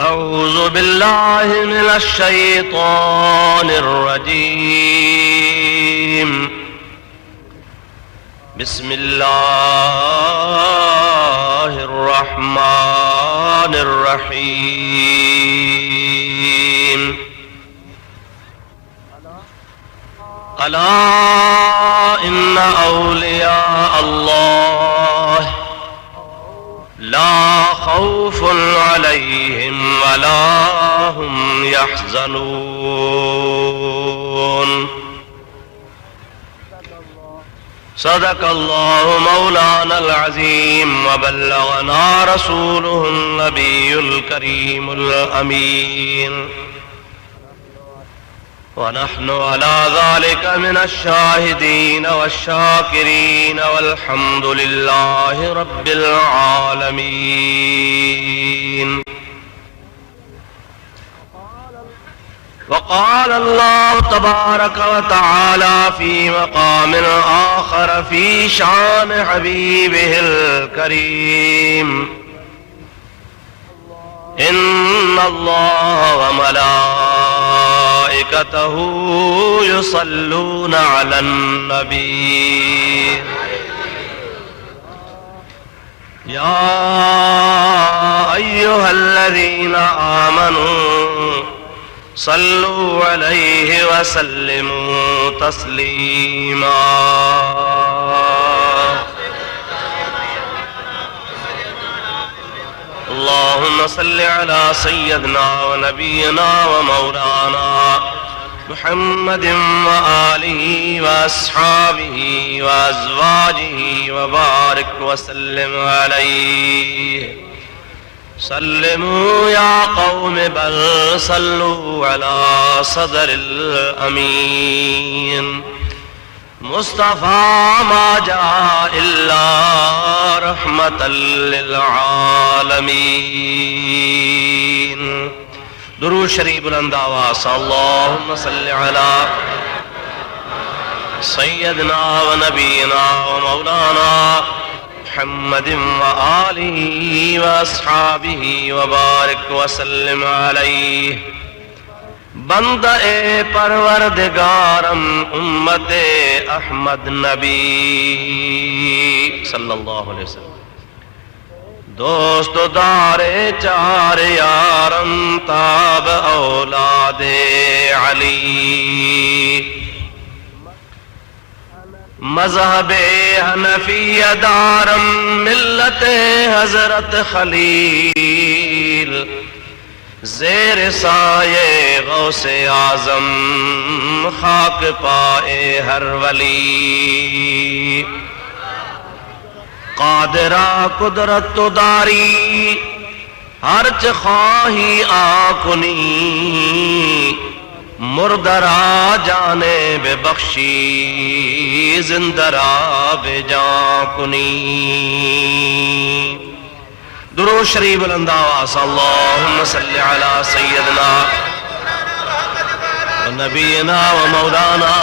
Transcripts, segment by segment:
अऊज़ु बिल्लाहि मिनश शैतानिर रजीम। बिस्मिल्लाहिर रहमानिर रहीम। अला इन्ना औलिया अल्लाह ला खौफुन अलैहिम वला हुम यहज़नून। सदक़ल्लाहु मौलानल अज़ीम व बल्लगना रसूलुहुन नबियुल करीमुल अमीन व नहनु अला ज़ालिका मिनश शाहिदीन वश्शाकिरीन वल्हम्दुलिल्लाहि रब्बिल आलमीन। वक़ाल अल्लाह तबारक व तआला फी मक़ामिन आखर फी शान हबीबिहिल करीम। इन्नल्लाह व मलाइकतहू युसल्लूना अलन नबी। या अय्युहल्लज़ीना आमनू सल्लु अलैहि व सल्लिमू तस्लीमा। अल्लाहुम्मा सल्लि अला सय्यदना व नबियना व मौलाना मुहम्मदिन व आलिहि व अस्हाबिहि व अज़वाजिहि व बारिक व सल्लिम अलैहि। सल्लिमू या कौम बल सल्लू अला सदरिल अमीन। मुस्तफ़ा मा जा इल्ला रहमतल लिल आलमीन। दुरूद शरीफ बुलंद आवाज़ अल्लाहुम्मा सल्लि अला सय्यदना व नबीना व मौलाना मुहम्मदिन व आलिहि व अस्हाबिहि व बारिक व सल्लिम अलैहि। बंदे परवरदिगारम उम्मते अहमद नबी सल्लल्लाहु अलैहि वसल्लम। दोस्तो दारे चार यारम ताब औलादे अली। मज़हबे हनफिया दारम मिल्लते हजरत खलील। ज़ेर साये गौसे आज़म खाक पाए हर वली। कादिरा कुदरत दारी हर्च ख्वाही आकुनी। मुर्दरा जाने बेबख्शी जिंदरा बेजाकुनी। दुरूद शरीफ बुलंद आवाज़ अल्लाहुम्मा सल्लि अला सय्यदना व नबीना व मौलाना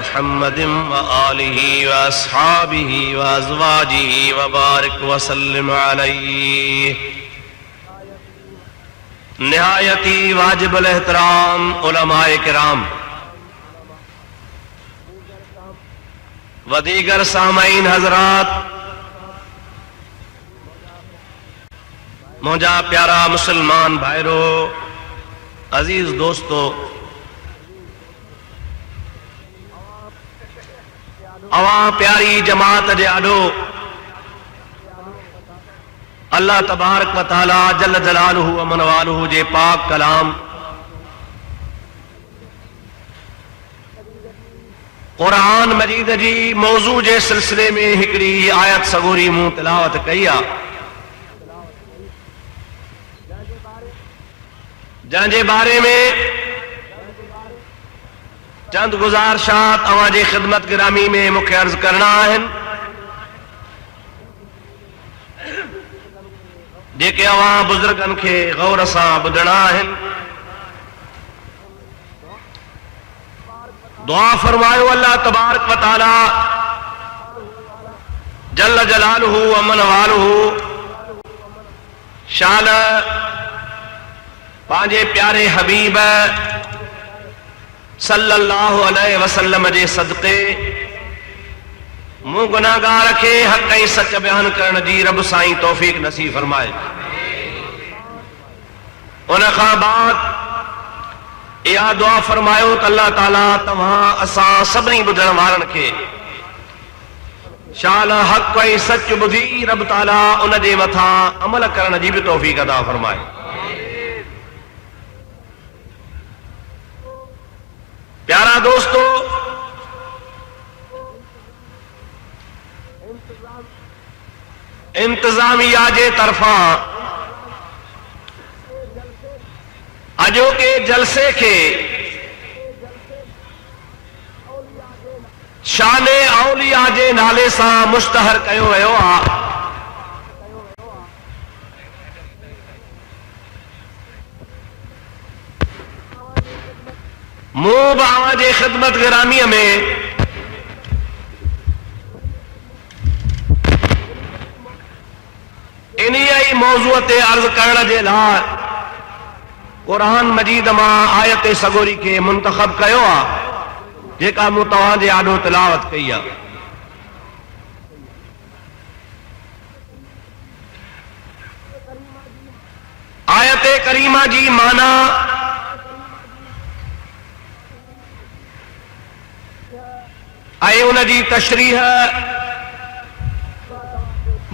मुहम्मदिन व आलिहि व अस्हाबिहि व अज़वाजिहि व बारिक व सल्लिम अलैहि। निहायती वाजिबुल एहतराम उलमाए किराम व दीगर सामाईन हजरात, मुझा प्यारा मुसलमान भाईरो, अजीज दोस्तों, अवा प्यारी जमात जे आडो अल्लाह तबारक व तआला जल जलालुहु व मनवालुहु जे पाक कलाम कुरान मजीद जी मौजू जे सिलसिले में हिकड़ी आयत सगोरी मूं तिलावत कई आ, जंहिंजे बारे में चंद गुज़ारिशात अवां जी ख़िदमत गिरामी में मूंखे अर्ज़ करना आहिनि, जेके अवां बुज़ुर्गनि खे गौर सां ॿुधणा आहिनि। दुआ फरमायो अल्लाह तबारक व तआला जल्ल जलालुहु व मनवालुहु शान पांजे प्यारे हबीब सल्लल्लाहु अलैहि वसल्लम जे सदक़े मूं गुनाहगार खे हक़ ऐं सच बयान करण जी रब साईं तौफ़ीक़ नसीब फरमाए। उन खां बाद इहा दुआ फरमायो त अल्लाह ताला तव्हां असां सभिनी ॿुधण वारनि खे शाल हक़ ऐं सच ॿुधी रब ताला उन जे मथां अमल करण जी बि तौफ़ीक़ अता फरमाए। प्यारा दोस्तो, इंतजामिया जे तरफा अॼोके जलसे खे शाने औलिया जे नाले सां मुश्तहर कयो वियो आहे। मूं बि अव्हां जे ख़िदमत गिरामीअ में इन्हीअ ई मौज़ूअ ते अर्ज़ करण जे लाइ क़ुरान मजीद मां आयत सगोरी खे मुंतख़ब कयो आहे, जेका मूं तव्हां जे आॾो तिलावत कई आहे। आयत करीमा जी माना ऐं उन जी तशरीह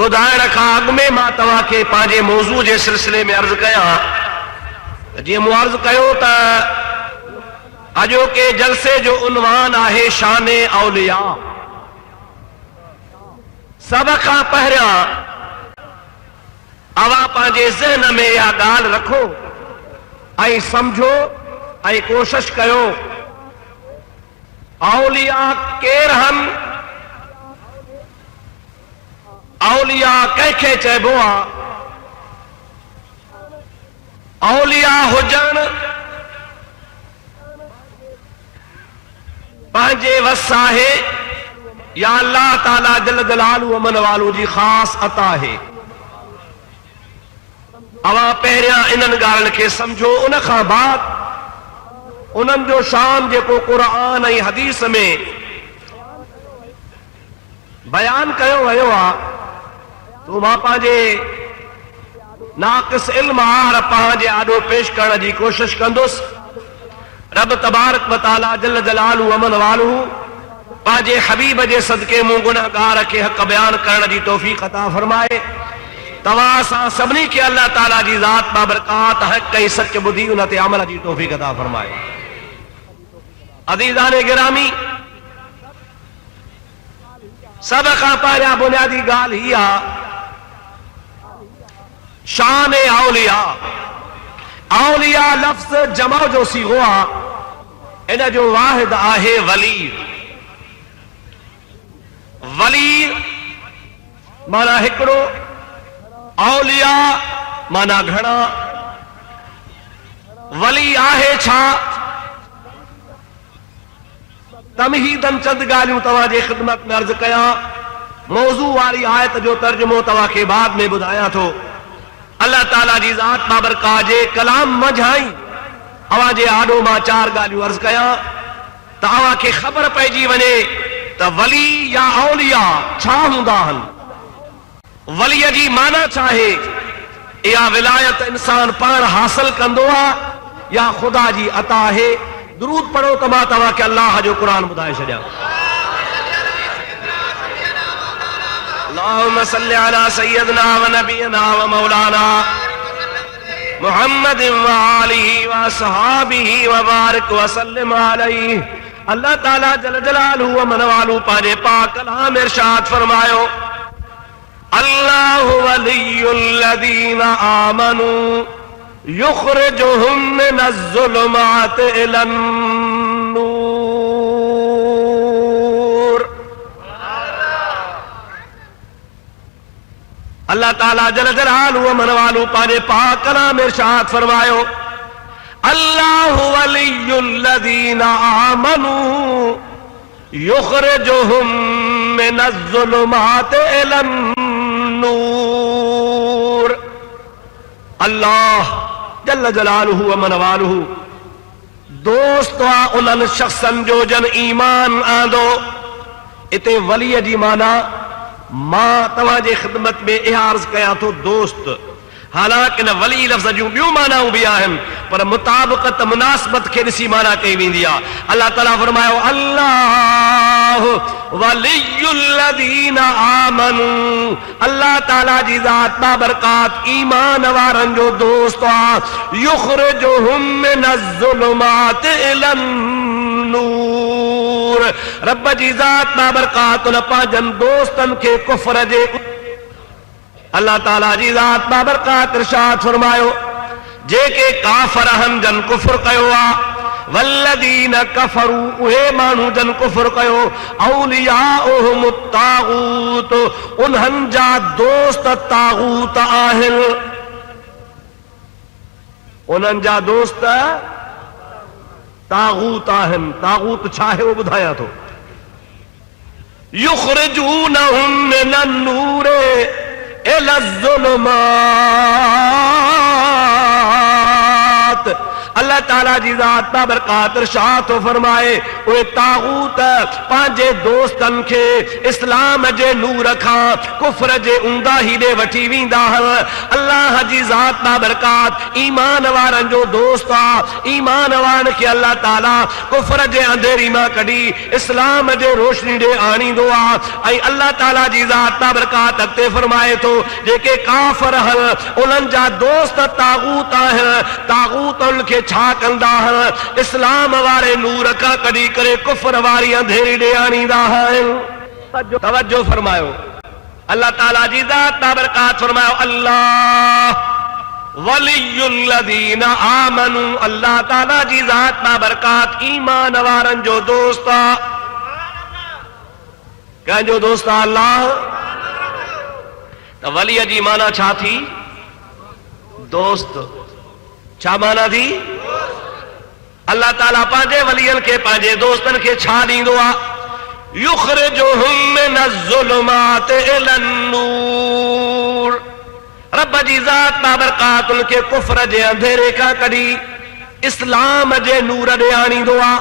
ॿुधाइण खां अॻु में मां तव्हांखे पंहिंजे मौज़ू जे सिलसिले में अर्ज़ कयां। जीअं मूं अर्ज़ कयो त अॼोके जलसे जो उनवान आहे शाने औलिया। सभ खां पहिरियां अव्हां पंहिंजे ज़हन में इहा ॻाल्हि रखो ऐं सम्झो ऐं कोशिश कयो औलिया केर आहिनि, औलिया कंहिंखे चइबो आहे। औलिया हुजण पंहिंजे वस आहे या अल्लाह ताला जल जलालु अमन वालू जी ख़ासि अता आहे। अवां पहिरियां इन्हनि ॻाल्हियुनि खे सम्झो, उन खां बाद उन्हनि जो शान जेको क़ुरान ऐं हदीस में बयान कयो वियो आहे, तो मां पंहिंजे नाक़िस इल्म आर पंहिंजे आॾो पेश करण जी कोशिश कंदुसि। रब तबारक व तआला जल जलालु अमन वालू पंहिंजे हबीब जे सदके मूं गुनाहगार खे हक़ बयान करण जी तौफ़ीक़ अता फरमाए। तव्हां असां सभिनी खे अल्लाह ताला जी ज़ात बाबरकात हक़ ऐं सच ॿुधी उन ते अमल जी तौफ़ीक़ अता फरमाए। अज़ीज़ाने गिरामी, सभ खां पहिरियां बुनियादी ॻाल्हि हीअ आहे शान औलिया। औलिया लफ़्ज़ जमा जो सीगो आहे, इन जो वाहिद आहे वली। वली माना हिकिड़ो, औलिया माना घणा। वली आहे छा? तमहीदन चंद ॻाल्हियूं तव्हां जे ख़िदमत में अर्ज़ कयां। मौज़ू वारी आयत जो तर्जुमो तव्हांखे बाद में ॿुधायां थो। अल्लाह ताला जी ज़ात बाबरकात जे कलाम मंझाई अव्हां जे आॾो मां चार ॻाल्हियूं अर्ज़ कयां त अव्हांखे ख़बर पइजी वञे त वली या औलिया छा हूंदा आहिनि। वलीअ जी माना छा आहे? इहा विलायत इंसान पाण हासिल कंदो आहे या ख़ुदा जी अता आहे। दुरूद पढ़ो त मां तव्हांखे अल्लाह जो क़ुरान ॿुधाए छॾियां। अल्लाहुम्मा सल्लि अला सय्यदना व नबियना व मौलाना मुहम्मद व आलिहि व असहाबिहि व बारिक व सल्लिम अलैहि। अल्लाह ताला जल जलालहु व मन वालू पंहिंजे पाक कलाम इरशाद फरमायो, अल्लाहु वलियुल लज़ीना आमनू युखरिजुहुम मिनज़्ज़ुलुमाति इलन नूर। अल्लाह ताला जल जलालहु व मन वालू पंहिंजे पाक कलाम इरशाद फरमायो, अल्लाहु वलियुल लज़ीना आमनू युखरिजुहुम मिनज़्ज़ुलुमाति इलन नूर। अल्लाह जल्ल जलालुहु व मनवालुहु दोस्त उन्हनि शख्सन जो जन ईमान आंदो। इते वलीअ जी माना मां तव्हांजे ख़िदमत में इहा अर्ज़ कयां थो दोस्त। हालांकि न वली लफ़्ज़ जूं ॿियूं मानाऊं बि आहिनि पर मुताबिक़त मुनासिबत खे ॾिसी माना कई वेंदी आहे। अल्लाह ताला फरमायो अल्लाह वलियुल लज़ीना आमनू, अल्लाह ताला जी ज़ात बाबरकात ईमान वारनि जो दोस्त आहे। युख़रिजुहुम मिनज़्ज़ुलुमाति इलन नूर, रब जी ज़ात बाबरकात उन पंहिंजनि दोस्तनि खे कुफ्र जे अल्लाह ताला जी ज़ात बाबरकात इरशाद फरमायो जेके काफ़िर हन जन कुफ्र कयो आ। वल्लदीन कफरू उहे माण्हू जन कुफ्र कयो। औलियाउहुम तागूत, उन्हनि जा दोस्त तागूत आहिनि। उन्हनि जा दोस्त तागूत आहिनि। तागूत छा आहे उहो ॿुधायां थो। युख़रिजूनहुम मिनन नूर इला ज़ुलुमात, अल्लाह ताला जी ज़ात बाबरकात इरशाद तो फरमाए उहे तागूत पंहिंजे दोस्तनि खे इस्लाम जे नूर खां कुफ्र जे ऊंदाही ॾे वठी वेंदा हुआ। अल्लाह जी ज़ात बाबरकात ईमान वारनि जो दोस्त आहे। ईमान वारनि खे अल्लाह ताला कुफ्र जे अंधेरी मां कढी इस्लाम जे रोशनी ॾे आणींदो आहे। ऐं अल्लाह ताला जी ज़ात बाबरकात अॻिते फरमाए थो जेके काफ़िर आहिनि उन्हनि जा दोस्त तागूत आहिनि। तागूत उन्हनि खे छा कंदा आहिनि? इस्लाम वारे नूर खां कढी करे कुफ्र वारी अंधेरी ॾे आणींदा आहिनि। तवज्जो फरमायो, अल्लाह ताला जी ज़ात बाबरकात फरमायो अल्लाह वलियुल लज़ीना आमनू, अल्लाह ताला जी ज़ात बाबरकात ईमान वारनि जो दोस्त आहे। कंहिंजो दोस्त आहे? अल्लाह। त वलीअ जी माना छा थी? दोस्त। छा माना थी? अल्लाह ताला पंहिंजे वलियनि खे पंहिंजे दोस्तनि खे छा ॾींदो आहे? युख़रिजुहुम मिनज़्ज़ुलुमाति इलन नूर, रब जी ज़ात बाबरकात उनखे कुफ्र जे अंधेरे खां कढी इस्लाम जे नूर ॾे आणींदो आहे।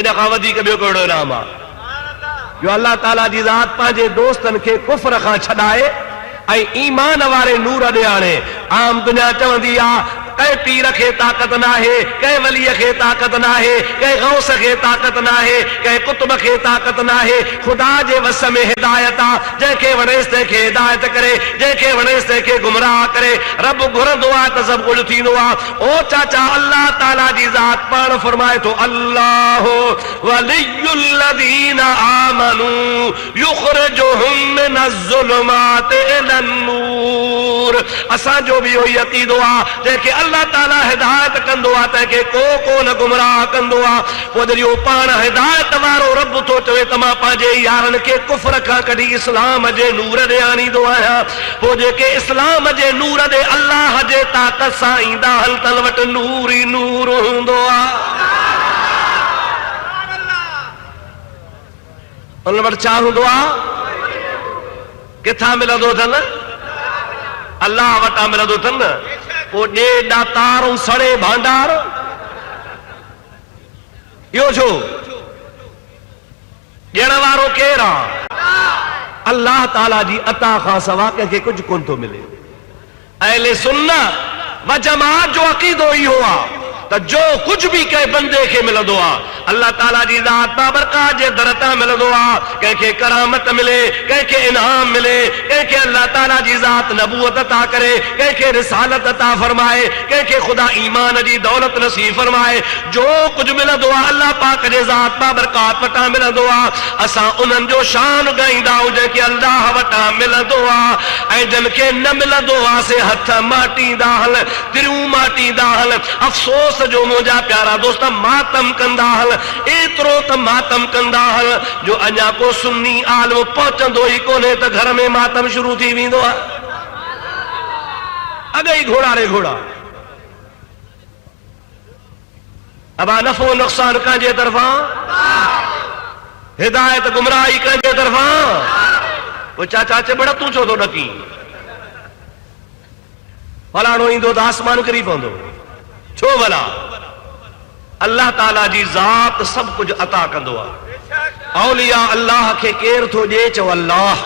इन खां वधीक ॿियो कहिड़ो इनाम आहे जो अल्लाह ताला जी ज़ात पंहिंजे दोस्तनि खे कुफ्र खां छॾाए ऐं ईमान वारे नूर ॾे आणे। आम दुनिया चवंदी आहे कंहिं पीर खे ताक़त नाहे, कंहिं वलीअ खे ताक़त नाहे, कंहिं गौस खे ताक़त नाहे, कंहिं कुतुब खे ताक़त नाहे। ख़ुदा जे वस में हिदायत आहे, जंहिंखे वणेसि तंहिंखे हिदायत करे, जंहिंखे वणेसि तंहिंखे गुमराह करे। रब घुरंदो आहे त सभु कुझु थींदो आहे। ओ चाचा अल्लाह ताला जी ज़ात पाण फरमाए थो अल्लाह वलियुल लज़ीना आमनू युख़रिजुहुम मिनज़्ज़ुलुमाति इलन नूर। असांजो बि इहो ई अक़ीदो आहे जंहिंखे अल्लाह ताला हिदायत कंदो आहे तंहिंखे को कोन गुमराह कंदो आहे। पोइ जॾहिं उहो पाण हिदायत वारो रब थो चवे त मां पंहिंजे यारनि खे कुफ्र खां कढी इस्लाम जे नूर ॾे आणींदो आहियां। पोइ जेके इस्लाम जे नूर ॾे अल्लाह जे ताक़त सां ईंदा हल तन वटि नूर ई नूर हूंदो आहे। उन वटि छा हूंदो आहे? किथां मिलंदो अथनि? अल्लाह वटां मिलंदो अथनि। पोइ ॾे तारूं सड़े भांडार, इहो छो? ॾियण वारो केरु आहे? अल्लाह ताला जी अता खां सवा कंहिंखे कुझु कोन थो मिले। अहले सुन्नत व जमात जो अक़ीदो इहो आहे त जो कुछ भी कंहिं बंदे खे मिलंदो आहे अल्लाह ताला जी ज़ात बाबरकात जे दर तां मिलंदो आहे। कंहिंखे करामत मिले, कंहिंखे इनाम मिले, कंहिंखे अल्लाह ताला जी ज़ात नबूवत अता करे, कंहिंखे रिसालत अता फरमाए, कंहिंखे ख़ुदा ईमान जी दौलत नसीब फरमाए। जो कुछ मिलंदो आहे अल्लाह पाक जे ज़ात बाबरकात वटां मिलंदो आहे। असां उन्हनि जो शान ॻाईंदा आहियूं जंहिंखे अल्लाह वटां मिलंदो आहे। ऐं जिन खे न मिलंदो आहे से हथ माटींदा हल, दिरियूं माटींदा हल। अफ़सोस जो मुंहिंजा प्यारा दोस्त मातम कंदा हल, एतिरो त मातम कंदा हल जो अञा को सुन्नी आलिम पहुचंदो ई कोन्हे त घर में मातम शुरू थी वेंदो आहे। अॻई घोड़ा रे घोड़ा। अबा नफ़ो नुक़सान कंहिंजे तरफ़ां? हिदायत गुमराही कंहिंजे तरफ़ां? पोइ चाचा चिबड़ तूं छो थो ॾकी? फलाणो ईंदो त आसमान किरी पवंदो, छो भला? अल्लाह ताला जी ज़ात सभु कुझु अता कंदो आहे। औलिया अल्लाह खे केरु थो ॾिए, चओ अल्लाह।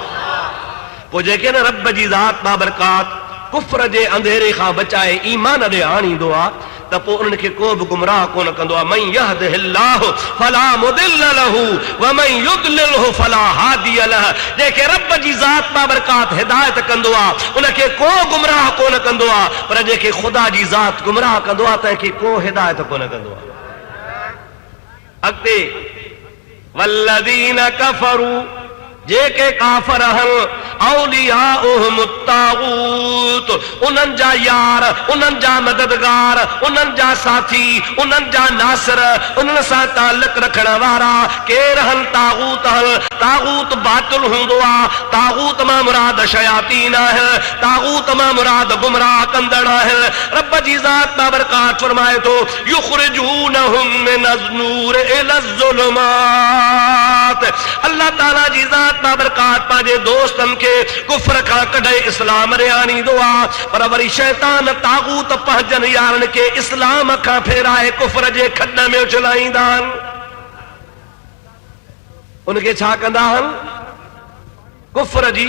पोइ जेके न रब जी ज़ात बाबरकात कुफ्र जे अंधेरे खां बचाए ईमान ॾे आणींदो आहे, त पोइ उन्हनि खे को बि गुमराह कोन कंदो आहे। मन यहदिहिल्लाहु फला मुदिल्ल लहू व मन युद्लिलहु फला हादिय लह। जेके रब जी ज़ात बाबरकात हिदायत कंदो आहे उनखे को गुमराह कोन कंदो आहे, पर जेके ख़ुदा जी ज़ात गुमराह कंदो आहे तंहिंखे को हिदायत कोन कंदो आहे। अॻिते वल्लज़ीन कफ़रू, जेके काफ़र आहिनि, औलियाउहुम तागूत, उन्हनि जा यार, उन्हनि जा मददगार, उन्हनि जा साथी, उन्हनि जा नासिर, उन्हनि सां ताल्लुक़ रखण वारा केर आहिनि? तागूत आहिनि। तागूत बातिल हूंदो आहे। तागूत मां मुराद शयातीन आहे। तागूत मां मुराद गुमराह कंदड़ आहे। रब जी ज़ात बाबरकात फरमाए थो युखरिजूनहुम मिनज़ नूर इलज़ ज़ुलुमात। अल्लाह ताला जी ज़ात बाबरकात पंहिंजे दोस्तनि खे कुफ्र खां कढे इस्लाम रे आणींदो आहे, पर वरी शैतान तागूत पंहिंजनि यारनि खे इस्लाम खां फेराए कुफ्र जे खॾ में उछलाईंदा आहिनि। उनखे छा कंदा आहिनि? कुफ्र जी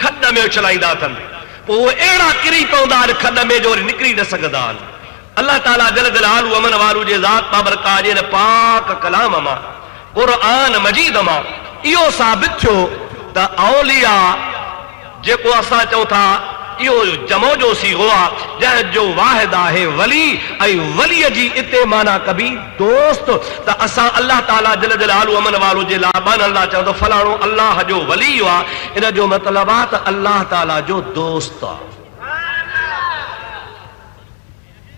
खॾ में उछलाईंदा अथनि। पोइ उहे अहिड़ा किरी पवंदा आहिनि खॾ में जो वरी निकिरी न सघंदा आहिनि। अल्लाह ताला जल जलालहू अमन वारू जे ज़ात बाबरकात जे पाक कलाम मां, क़ुरआन मजीद मां इहो साबित थियो त औलिया जेको असां चऊं था इहो जमो जो सीगो आहे, जंहिंजो वाहिद आहे वली, ऐं वलीअ जी इते माना कबी दोस्त। त असां अल्लाह ताला जल जलालहू अमन वारो जे लाबान अल्लाह चऊं त फलाणो अल्लाह जो वली आहे, इन जो मतिलबु आहे त अल्लाह ताला जो दोस्त आहे।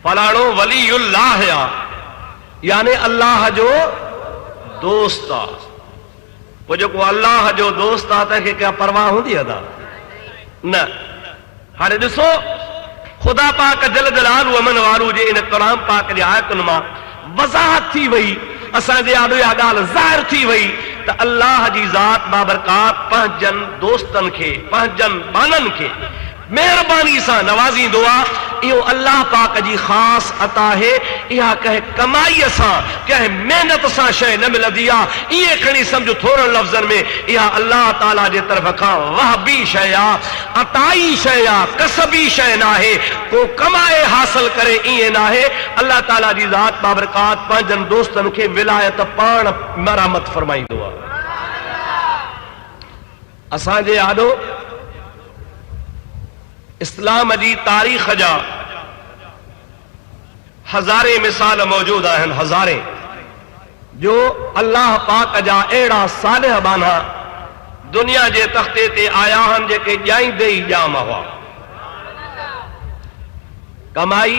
फलाणो वलीउल्लाह आहे, यानी अल्लाह जो दोस्त आहे। पोइ जेको अल्लाह जो दोस्त आहे तंहिंखे क्या परवाह हूंदी अदा? न। हाणे ॾिसो, ख़ुदा पाक जल जलालहू अमन वारू जे इन कलाम पाक जे आयतुनि मां वज़ाहत थी वई, असांजे आॾो इहा ॻाल्हि ज़ाहिर थी वई त अल्लाह जी ज़ात बाबरकात पंहिंजनि दोस्तनि खे, पंहिंजनि बाननि खे महिरबानी सां नवाज़ींदो आहे। इहो अल्लाह पाक जी ख़ासि अता आहे। इहा कंहिं कमाईअ सां, कंहिं महिनत सां शइ न मिलंदी आहे। ईअं खणी सम्झो थोरनि लफ़्ज़नि में इहा अल्लाह ताला जे तरफ़ खां वहबी शइ आहे, अताई शइ आहे, कसबी शइ न आहे। को कमाए हासिल करे ईअं न आहे। अल्लाह ताला जी ज़ात बाबरकात पंहिंजनि दोस्तनि खे विलायत पाण मरामत फरमाईंदो आहे। असांजे आॾो इस्लाम जी तारीख़ जा हज़ारे मिसाल मौजूद आहिनि, हज़ारे, जो अल्लाह पाक जा अहिड़ा सालिह बाना दुनिया जे तख़्ते ते आया आहिनि जेके ॼाईंदे ई ॼाम हुआ। कमाई,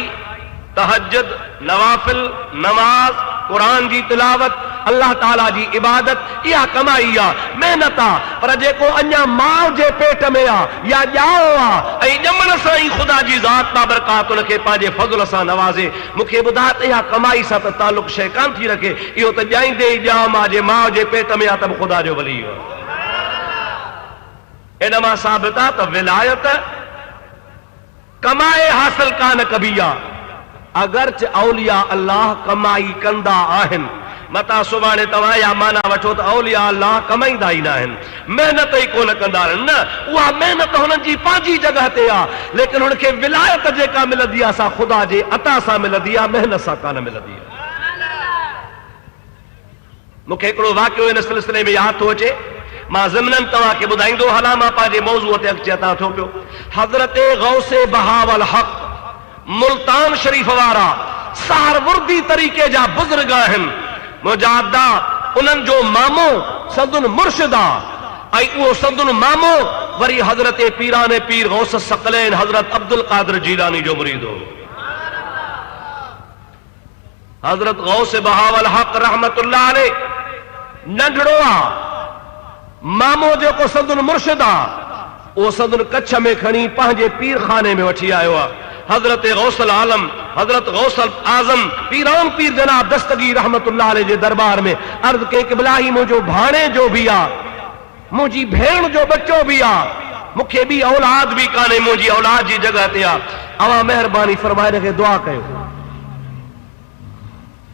तहज्जुद, नवाफिल, नमाज, कुरान जी तिलावत, अल्लाह ताला जी इबादत, इहा कमाई आहे, मेहनत आहे। पर जेको अञा माउ जे पेट में आहे या ॼाओ आहे ऐं ॼमण सां ई ख़ुदा जी ज़ात बाबरकात उनखे पंहिंजे फज़ल सां नवाज़े, मूंखे ॿुधा त इहा कमाई सां त तालुक़ शइ कान थी रखे। इहो त ॼाईंदे ई ॼाम आहे। जे माउ जे पेट में आहे त बि ख़ुदा जो वली आहे। इन मां साबित आहे त विलायत कमाए हासिल कान कबी आहे। अगरचे औलिया अल्लाह कमाई कंदा आहिनि। मता सुभाणे तव्हां या माना वठो त औलिया अल्लाह कमाईंदा ई न आहिनि, महिनत ई कोन कंदा आहिनि। न, उहा महिनत हुननि जी पंहिंजी जॻह ते आहे, लेकिन हुनखे विलायत जेका मिलंदी आहे सा ख़ुदा जे अता सां मिलंदी आहे, महिनत सां कान मिलंदी आहे। मूंखे हिकिड़ो वाक़ियो इन सिलसिले में यादि थो अचे, मां ज़िमनन तव्हांखे ॿुधाईंदो हलां। मां पंहिंजे मौज़ूअ ते अॻिते अता थो पियो। हज़रत गौसे बहावल हक़ मुल्तान शरीफ़ वारा सहरवर्दी तरीक़े जा बुज़ुर्ग आहिनि, मुजाहिदा। उन्हनि जो मामो संदुन मुर्शिद आहे, ऐं उहो संदुन मामो वरी हज़रत पीराने पीर गौस सकलैन हज़रत अब्दुल कादिर जीलानी जो मुरीद हो। हज़रत गौस बहावल हक़ रहमतुल्लाह अलैह नंढड़ो आहे। मामो जेको संदुन मुर्शिद आहे उहो संदुन कच्छ में खणी पंहिंजे पीर खाने में वठी आयो आहे। हज़रत गौसल आलम, हज़रत गौसल आज़म पीरान पीर जनाब दस्तगीर रहमतुल्लाह अलैह जे दरबार में अर्ज़ कई कि बिलाही मुंहिंजो भाणे जो बि आहे, मुंहिंजी भेण जो बच्चो बि आहे, मूंखे बि औलाद बि कान्हे, मुंहिंजी औलाद जी जगह ते आहे, अवां महिरबानी फरमाए हिनखे दुआ कयो।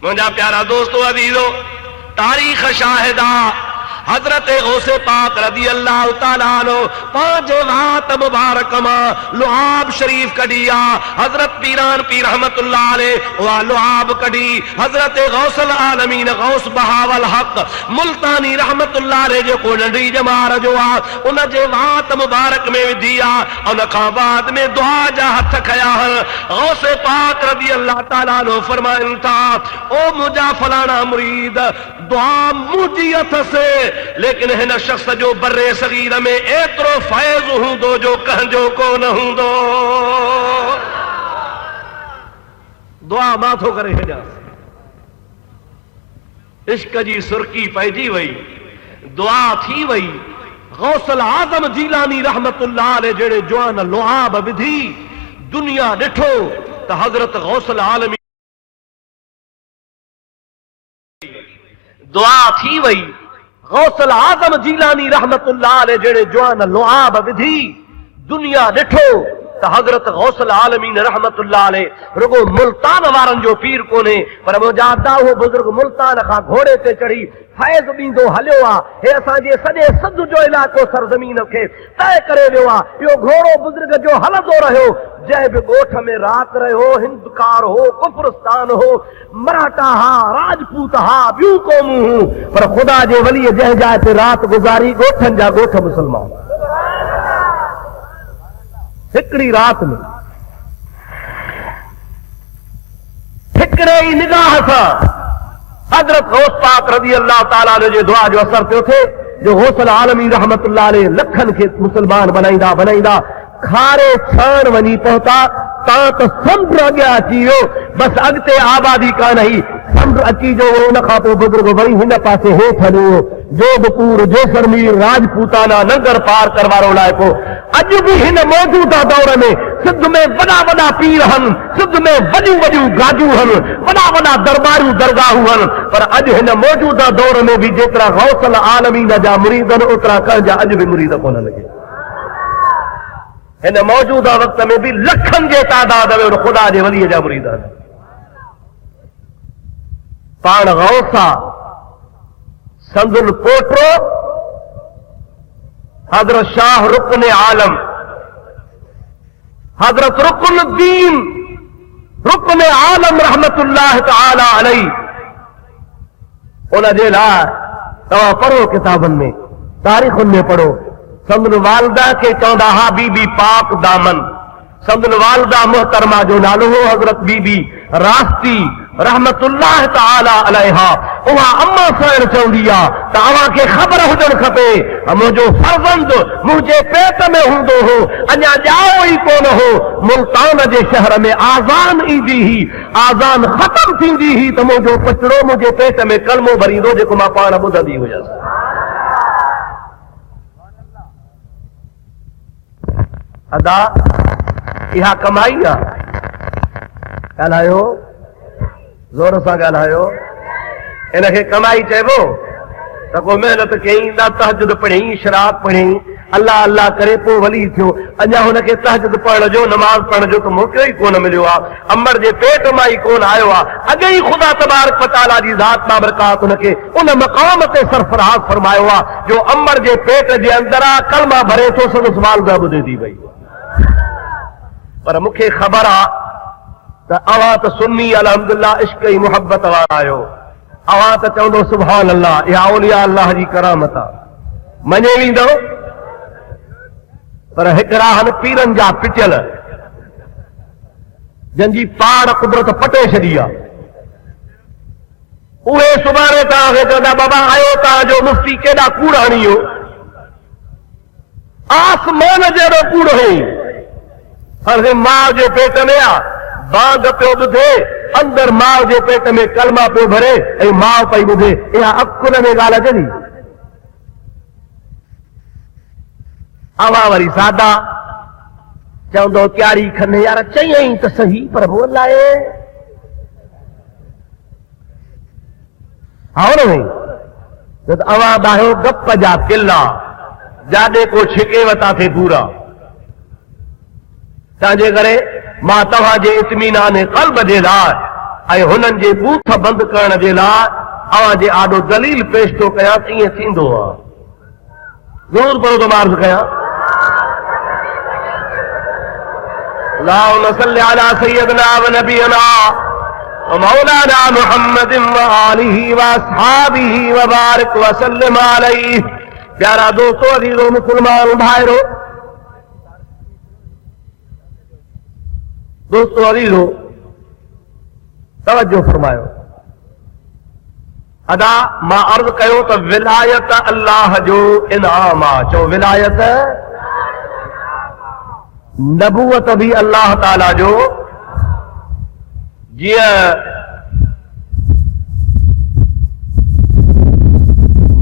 मुंहिंजा प्यारा दोस्तो अज़ीज़ो, तारीख़ शाहिद आहे हजरत गौसे पाक रज़ी अल्लाह तआला अन्हु पंहिंजे वात मुबारक मां लुआब शरीफ कढी आहे। हजरत पीरान पीर रहमतुल्लाह अलैह उहा लुआब कढी हजरत गौसल आलमीन गौस बहावल हक मुल्तानी रहमतुल्लाह अलैह जेको नंढी जमार जो आहे उन जे वात मुबारक में विधी आहे। उन खां बाद में दुआ जा हथ खया आहिनि। गौसे पाक रज़ी अल्लाह तआला अन्हु फरमाइनि था, ओ मुंहिंजा फलाना मुरीद दुआ मुंहिंजी अथसि, लेकिन हिन शख्स जो बर्रे सगीर में एतिरो फैज़ हूंदो जो कंहिंजो कोन हूंदो। दुआ मां थो करे छॾियां। इश्क जी सुर्की पइजी वई, दुआ थी वई। गौसल आज़म जीलानी रहमतुल्लाह अलैह जहिड़े जवान लुआब विधी दुनिया ॾिठो त हज़रत गौसल आलमी दुआ थी वई। गौसल आज़म जीलानी रहमतुल्लाह अलैह जहिड़े जवान लुआब विधी दुनिया ॾिठो त हज़रत गौसल आलमीन रहमतुल्लाह अलैह रुगो मुल्तान वारनि जो पीर कोन्हे, पर मुंहिंजा अदा उहो बुज़ुर्ग मुल्तान खां घोड़े ते चढ़ी फैज़ ॾींदो हलियो आहे। हे असांजे सॼे सिंध जो इलाइक़ो सरज़मीन खे तय करे वियो आहे। इहो घोड़ो बुज़ुर्ग जो हलंदो रहियो, जंहिं बि ॻोठ में राति रहियो, हिंदकार हो, कुफरस्तान हो, मराठा हा, राजपूत हा, ॿियूं क़ौमूं हूं, पर ख़ुदा जे वलीअ जंहिं जाइ ते राति गुज़ारी ॻोठनि जा ॻोठ मुस्लमान। हिकिड़ी राति में हिकिड़े ई निगाह सां हज़रत गौस पाक रज़ी अल्लाह तआला अन्हु जे दुआ जो असर पियो थिए, जो गौसल आलमी रहमतुल्लाह अलैह लखनि खे मुस्लमान बनाईंदा बनाईंदा खारे छाण वञी पहुता। तां त समुंड अॻियां अची वियो, बसि अॻिते आबादी कान हुई। समुंड अची जो उन खां पोइ बुज़ुर्ग वरी हिन पासे हेठि हलियो, जोधपुर, जैसलमेर, राजपूताना, नंगर पार कर वारो इलाइक़ो। अॼु बि हिन मौजूदा दौर में सिंध में वॾा वॾा पीर आहिनि, सिंध में वॾियूं वॾियूं गाजूं आहिनि, वॾा वॾा दरबारूं दरगाहूं आहिनि, पर अॼु हिन मौजूदा दौर में बि जेतिरा गौसल आलमीन जा मुरीद आहिनि ओतिरा कंहिंजा अॼु बि मुरीद कोन लॻे। हिन मौजूदा वक़्त में बि लखनि जे तादाद में ख़ुदा जे वलीअ जा मुरीद आहिनि। पाण गौसा संदुल पोटो हज़रत शाह रुकन आलम, हज़रत रुकनुद्दीन रुकन आलम रहमतुल्लाह तआला अलैह, उन जे लाइ तव्हां पढ़ो किताबनि में, तारीख़ुनि में पढ़ो। संदन वालदा के चवंदा हा बीबी पाक दामन। संदन वालदा मोहतरमा जो नालो हो हज़रत बीबी रास्ती रहमतुल्लाह तआला अलैहा। उहा अम्मा सां चवंदी आहे त अव्हांखे ख़बर हुजणु खपे, मुंहिंजो फर्ज़ंद मुंहिंजे पेट में हूंदो हो, अञा ॼाओ ई कोन हो। मुल्तान जे शहर में आज़ान ईंदी हुई, आज़ान ख़तम थींदी हुई त मुंहिंजो पचड़ो मुंहिंजे पेट में कलमो भरींदो जेको मां पाण ॿुधंदी हुयसि। अदा इहा कमाई आहे। ॻाल्हायो, ज़ोर सां ॻाल्हायो। इनखे कमाई चइबो त को महिनत कयईं, तहजुद पढ़ी, शराब पढ़ी, अल्लाह अल्लाह करे पोइ वली थियो, अञा हुनखे तहजुद पढ़ण जो, नमाज़ पढ़ण जो त मौक़ो ई कोन मिलियो आहे, अंबर जे पेट मां ई कोन आयो आहे। अॻे ई ख़ुदा तबारक व तआला जी ज़ात बाबरकात हुनखे उन मक़ाम ते सरफराज़ फरमायो आहे जो अंबर जे पेट जे अंदरां कलमा भरे थो, संदसि वालदा ॿुधे थी वई। पर मूंखे ख़बर आहे त अव्हां त सुन्नी अल्हम्दुलिल्लाह इश्क ई मुहबत वारा आहियो। अव्हां त चवंदो सुभान अल्लाह, इहा औलिया अल्लाह जी करामत आहे, मञे वेंदो। पर हिकिड़ा आहिनि पीरनि जा पिचल, जंहिंजी पाण कुदरत पटे छॾी आहे, उहे सुभाणे तव्हांखे चवंदा बाबा आयो तव्हांजो मुफ्ती केॾा कूड़ हणी वियो, आसमान जहिड़ो कूड़ हुई। हाणे माउ जे पेट में आहे, बांग पियो ॿुधे, अंदर माउ जे पेट में कलमा पियो भरे ऐं माउ पई ॿुधे। इहा अकुल में ॻाल्हि अचे नी। अवां वरी सादा चवंदो क्यारी खने, यार चयईं त सही पर बोलाए हाउ न अवां ॿाहियो गप जा किला, जाॾे को छिके वता थे पूरा। तंहिंजे करे मां तव्हांजे इत्मीनान क़ल्ब जे लाइ ऐं हुननि जे बूथ बंदि करण जे लाइ अवां जे आॾो दलील पेश थो कयां त ईअं थींदो आहे। ज़रूर पढ़ो त मार्ज़ कयां। अल्लाहुम्मा सल्लि अला सय्यिदना व नबियना व मौलाना मुहम्मदिन व आलिहि व अस्हाबिहि व बारिक व सल्लिम अलैहि। प्यारा दोस्तों, अजीजों, मुसलमान भाइरो, दोस्तों अजीजों, तवज्जो फरमायो। अदा मां अर्ज़ कयो त विलायत अल्लाह जो इनाम आहे। चओ विलायत, नबूवत भी अल्लाह ताला जो। जीअं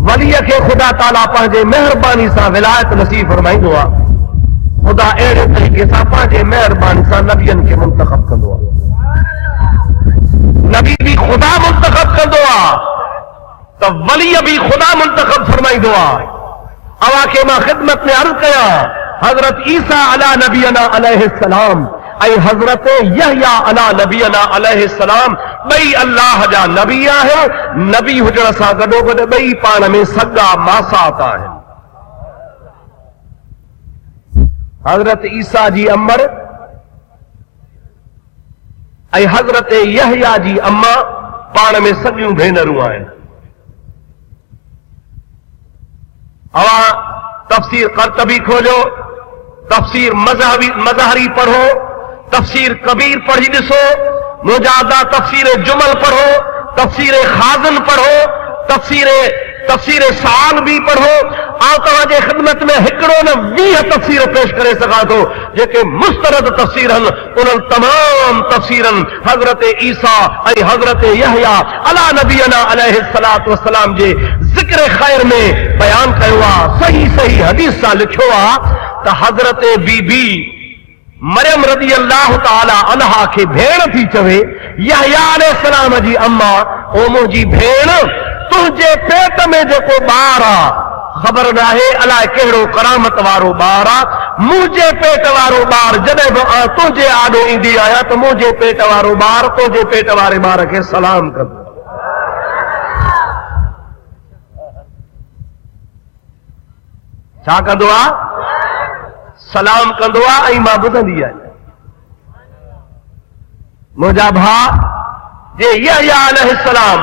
वलीअ खे ख़ुदा ताला पंहिंजे महिरबानी सां विलायत नसीब फरमाईंदो आहे, ख़ुदा अहिड़े तरीक़े सां पंहिंजे महिरबानी सां नबियनि खे मुंतखब कंदो आहे। नबी भी ख़ुदा मुंतखब कंदो आहे त वलीअ भी ख़ुदा मुंतखब फरमाईंदो आहे। अवां खे मां ख़िदमत में अर्ज़ कयां, हज़रत ईसा अला नबीना अलैहिस्सलाम ऐं हज़रत यहया अला नबीना अलैहिस्सलाम ॿई अल्लाह जा नबी आहिनि। नबी हुजण सां गॾोगॾु ॿई पाण में सगा मासात आहिनि। हज़रत ईसा जी अमर ऐं हज़रत यहया जी अम्मा पाण में सॻियूं भेनरूं आहिनि। अवां तफ़सीर क़र्तबी खोलियो, तफ़सीर मज़हरी पढ़ो, तफ़सीर कबीर पढ़ी ॾिसो, मुजादा तफ़सीर जुमल पढ़ो, तफ़सीर खाज़न पढ़ो, तफ़सीर साल भी पढ़ो। आउं तव्हांजे ख़िदमत में हिकिड़ो न 20 तफ़सीर पेश करे सघां थो जेके मुस्तरद तफ़सीर आहिनि। उन्हनि तमाम तफ़सीरनि हज़रत ईसा ऐं हज़रत यहया अला नबीना अलैहिस्सलातु वस्सलाम जे ज़िक्र ख़ैर में बयान कयो आहे। सही सही हदीस सां लिखियो आहे त हज़रत बीबी मरियम रज़ी अल्लाह ताला अन्हा खे भेण थी चवे, यहया अलैहिस्सलाम जी अम्मा, ओ मुंहिंजी भेण, तुंहिंजे पेट में जेको ॿार आहे, ख़बर नाहे अलाए कहिड़ो करामत वारो ॿार आहे। मुंहिंजे पेट वारो ॿार जॾहिं बि तुंहिंजे आॾो ईंदी आहियां त मुंहिंजे पेट वारो ॿार तुंहिंजे पेट वारे ॿार खे सलाम कंदो। छा कंदो आहे? सलाम कंदो आहे। ऐं मां ॿुधंदी आहियां मुंहिंजा भाउ जे यहया अलैहिस्सलाम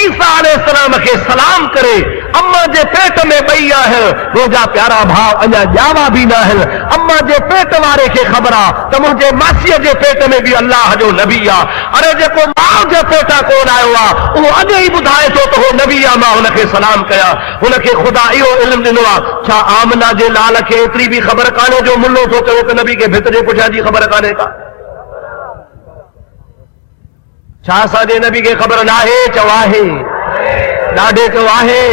ईसा अलैहिस्सलाम खे सलाम करे अम्मा जे पेट में ॿई आहिनि। मुंहिंजा प्यारा भाउ अञा ॼावा बि न आहिनि। अम्मा जे पेट वारे खे ख़बर आहे त मुंहिंजे मासीअ जे पेट में बि अल्लाह जो नबी आहे। अरे जेको माउ जे पेटा कोन आयो आहे उहो अॼु ई ॿुधाए थो त उहो नबी आहे, मां हुनखे सलाम कयां। हुनखे ख़ुदा इहो इल्मु ॾिनो आहे। छा आमना जे लाल खे एतिरी बि ख़बर कान्हे जो मुल्लो थो चवे त नबी खे भित जे पुठियां जी ख़बर कान्हे का? छा असांजे नबी खे ख़बर नाहे? चओ आहे, ॾाढे चओ आहे।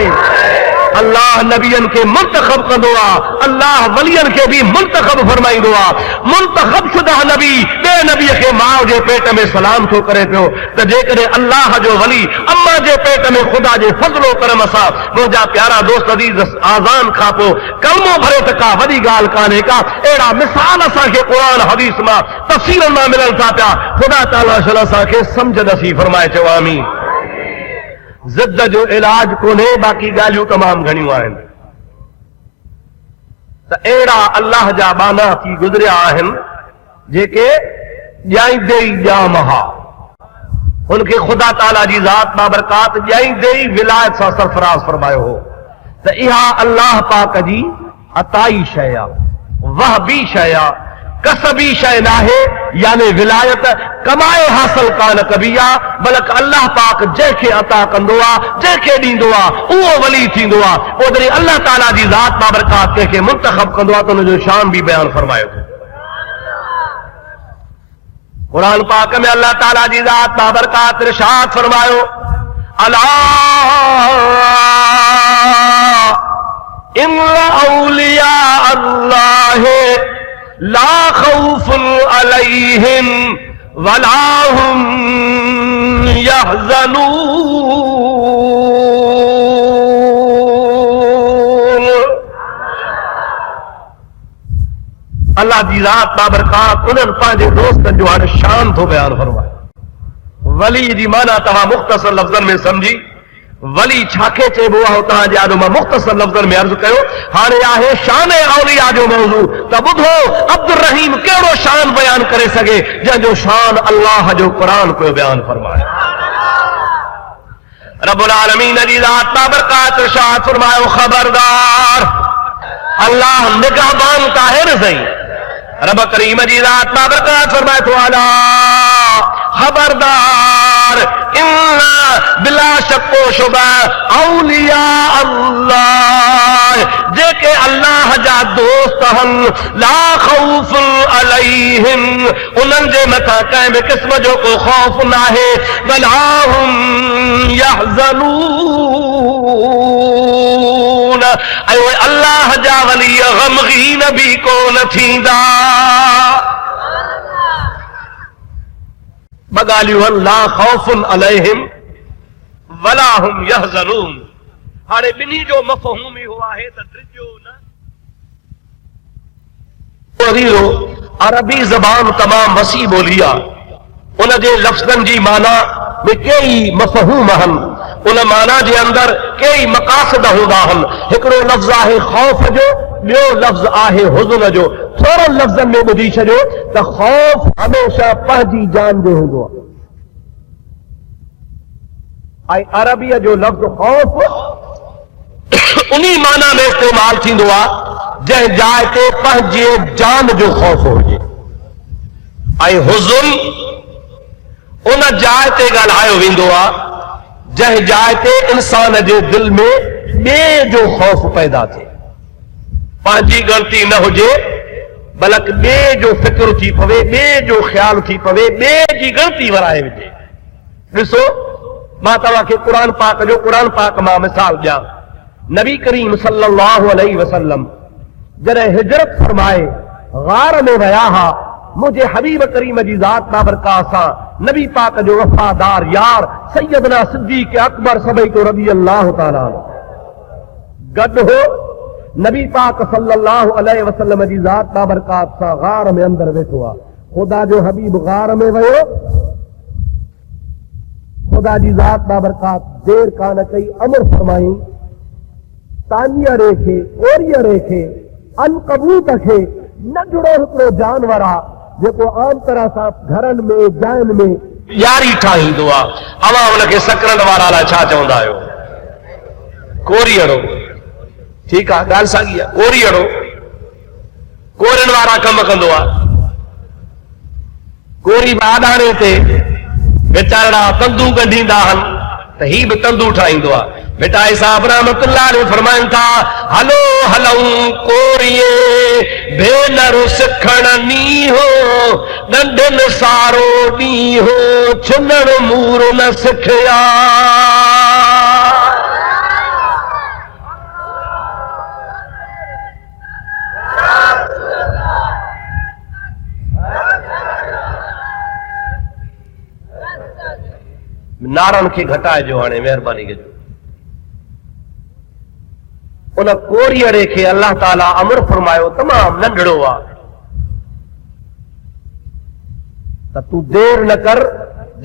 अल्लाह नबियनि खे मुंतखब कंदो आहे, अल्लाह वलियनि खे भी मुंतखब फरमाईंदो आहे। मुंतखब शुदा नबी ॿिए नबीअ खे माउ जे पेट में सलाम थो करे पियो त जेकॾहिं अल्लाह जो वली अम्मा जे पेट में ख़ुदा जे फज़लो करम सां, मुंहिंजा प्यारा दोस्त अज़ीज़, आज़ान खां पोइ कलमो भरे त का वॾी ॻाल्हि कान्हे का। अहिड़ा मिसाल असांखे क़ुरान हदीस मां तफ़सीरनि मां मिलनि था पिया। ख़ुदा ताला असांखे सम्झ नसीब फरमाए। चओ आमीन। ज़िद जो इलाज कोन्हे, बाक़ी ॻाल्हियूं तमामु घणियूं आहिनि। त अहिड़ा अल्लाह जा बाना थी गुज़रिया आहिनि जेके ॼाईंदे ई ॼाम हा। हुनखे ख़ुदा ताला जी ज़ात बाबरकात ॼाईंदे ई विलायत सां सरफराज़ फरमायो हो त इहा अल्लाह पाक जी अताई शइ आहे, वहबी शइ आहे, कसबी शइ नाहे। यानी विलायत कमाए हासिल कान कबी आहे, बल्कि अल्लाह पाक जंहिंखे अता कंदो आहे, जंहिंखे ॾींदो आहे उहो वली थींदो आहे। पोइ जॾहिं अल्लाह ताला जी ज़ात बाबरकात कंहिंखे मुंतखब कंदो आहे त हुनजो शान बि बयानु फरमायो थो। क़ुरान पाक में अल्लाह ताला जी ज़ात बाबरकात इरशाद फरमायो, अला इन्ना औलिया अल्लाह ला खौफुन अलैहिम वला हुम यहज़नून। अल्लाह जी रात बाबरकात उन्हनि पंहिंजे दोस्तनि जो हाणे शान थो बयान फरमाए। वली जी माना तव्हां मुख़्तसर लफ़्ज़नि में सम्झी वली छाखे चइबो आहे तव्हांजे आॾो मां मुख़्तसर लफ़्ज़नि में अर्ज़ु कयो। हाणे आहे शान औलिया जो मौज़ू त ॿुधो अब्दुर रहीम कहिड़ो शान बयान करे सघे जंहिंजो शान अल्लाह जो क़ुरान पियो बयान फरमाए। रब्बुल आलमीन जी ज़ात बाबरकात इरशाद फरमायो ख़बरदार अल्लाह निगहबान का है न सही। रब करीम जी ज़ात बाबरकात फरमाए थो अला खबरदार इन्ना बिला शक्को शुबा औलिया अल्लाह जेके अल्लाह जा दोस्त हन ला खौफ अलैहिम उन्हनि जे मथां कंहिं बि क़िस्म जो को खौफ न आहे वला हुम यहज़नून ऐं अल्लाह जा वली गमगीन बि कोन थींदा। बगालियूं ला खौफुन अलैहिम वला हुम यहज़नून। हाणे ॿिन्ही जो मफ़हूम इहो आहे त ड्रिजो न। अरबी ज़बान तमाम वसी ॿोली आहे। उन जे लफ़्ज़नि जी माना में कई मफ़हूम आहिनि। उन माना जे अंदरि कई मक़ासिद हूंदा आहिनि। हिकिड़ो लफ़्ज़ आहे खौफ़ जो, ॿियो लफ़्ज़ आहे हुज़न जो। थोरनि लफ़्ज़नि में ॿुधी छॾियो त खौफ़ हमेशह पंहिंजी जान जो हूंदो आहे ऐं अरबीअ जो लफ़्ज़ खौफ़ उन्ही माना में इस्तेमाल थींदो आहे जंहिं जाइ ते पंहिंजे जान जो खौफ़ हुजे ऐं हुज़न उन जाइ ते ॻाल्हायो वेंदो आहे जंहिं जाइ ते इंसान जे दिलि में ॿिए जो खौफ़ पैदा थिए। पंहिंजी ग़लती न हुजे बल्कि ॿिए जो फिक्र थी पवे, ॿिए जो ख्याल थी पवे, ॿिए जी ग़लती वराए विझे। ॾिसो मां तव्हांखे क़ुरान पाक मां मिसाल ॾियां। नबी करीम सल्लल्लाहु अलैहि वसल्लम जॾहिं हिजरत फरमाए गार में विया हा मुझे हबीब करीम जी ज़ात बाबरकात सां नबी पाक जो वफादार यार सैयदना सिद्दीक़ अकबर सभई तो रज़ी अल्लाह ताला गॾु हो। नबी पाक सल्लल्लाहु अलैहि वसल्लम जी ज़ात बाबरकात सां गार में अंदर वेठो आहे। खुदा जो हबीब गार में वियो। खुदा जी ज़ात बाबरकात देर कान कई अमर फरमाई तानिया रेखे ओरिया रेखे अनकबूत खे नंढड़ो हिकिड़ो जानवर आहे जेको आम तरह सां घरनि में जाइन में यारी ठाहींदो आहे। अवां हुनखे सकरनि वारा लाइ छा चवंदा आहियो? कोरियड़ो। ठीकु आहे ॻाल्हि साॻी आहे। कोरियड़ो कोरियुनि वारा कम कंदो आहे। कोरी आॾाणे ते वीचारा तंदू कढींदा आहिनि त ही बि तंदू ठाहींदो आहे। मिठाई साहब रहमतुल्लाह अलैहि फरमाइनि था हलो हलऊं कोरिए भेनरु सिखण नीहो ॾंढनि सारो ॾींहो छुनण मूर न सिखया। नारनि खे घटाइजो हाणे महिरबानी कजो। उन कोरियड़े खे अल्लाह ताला अमर फरमायो तमाम नंढड़ो आहे त तूं देर न कर।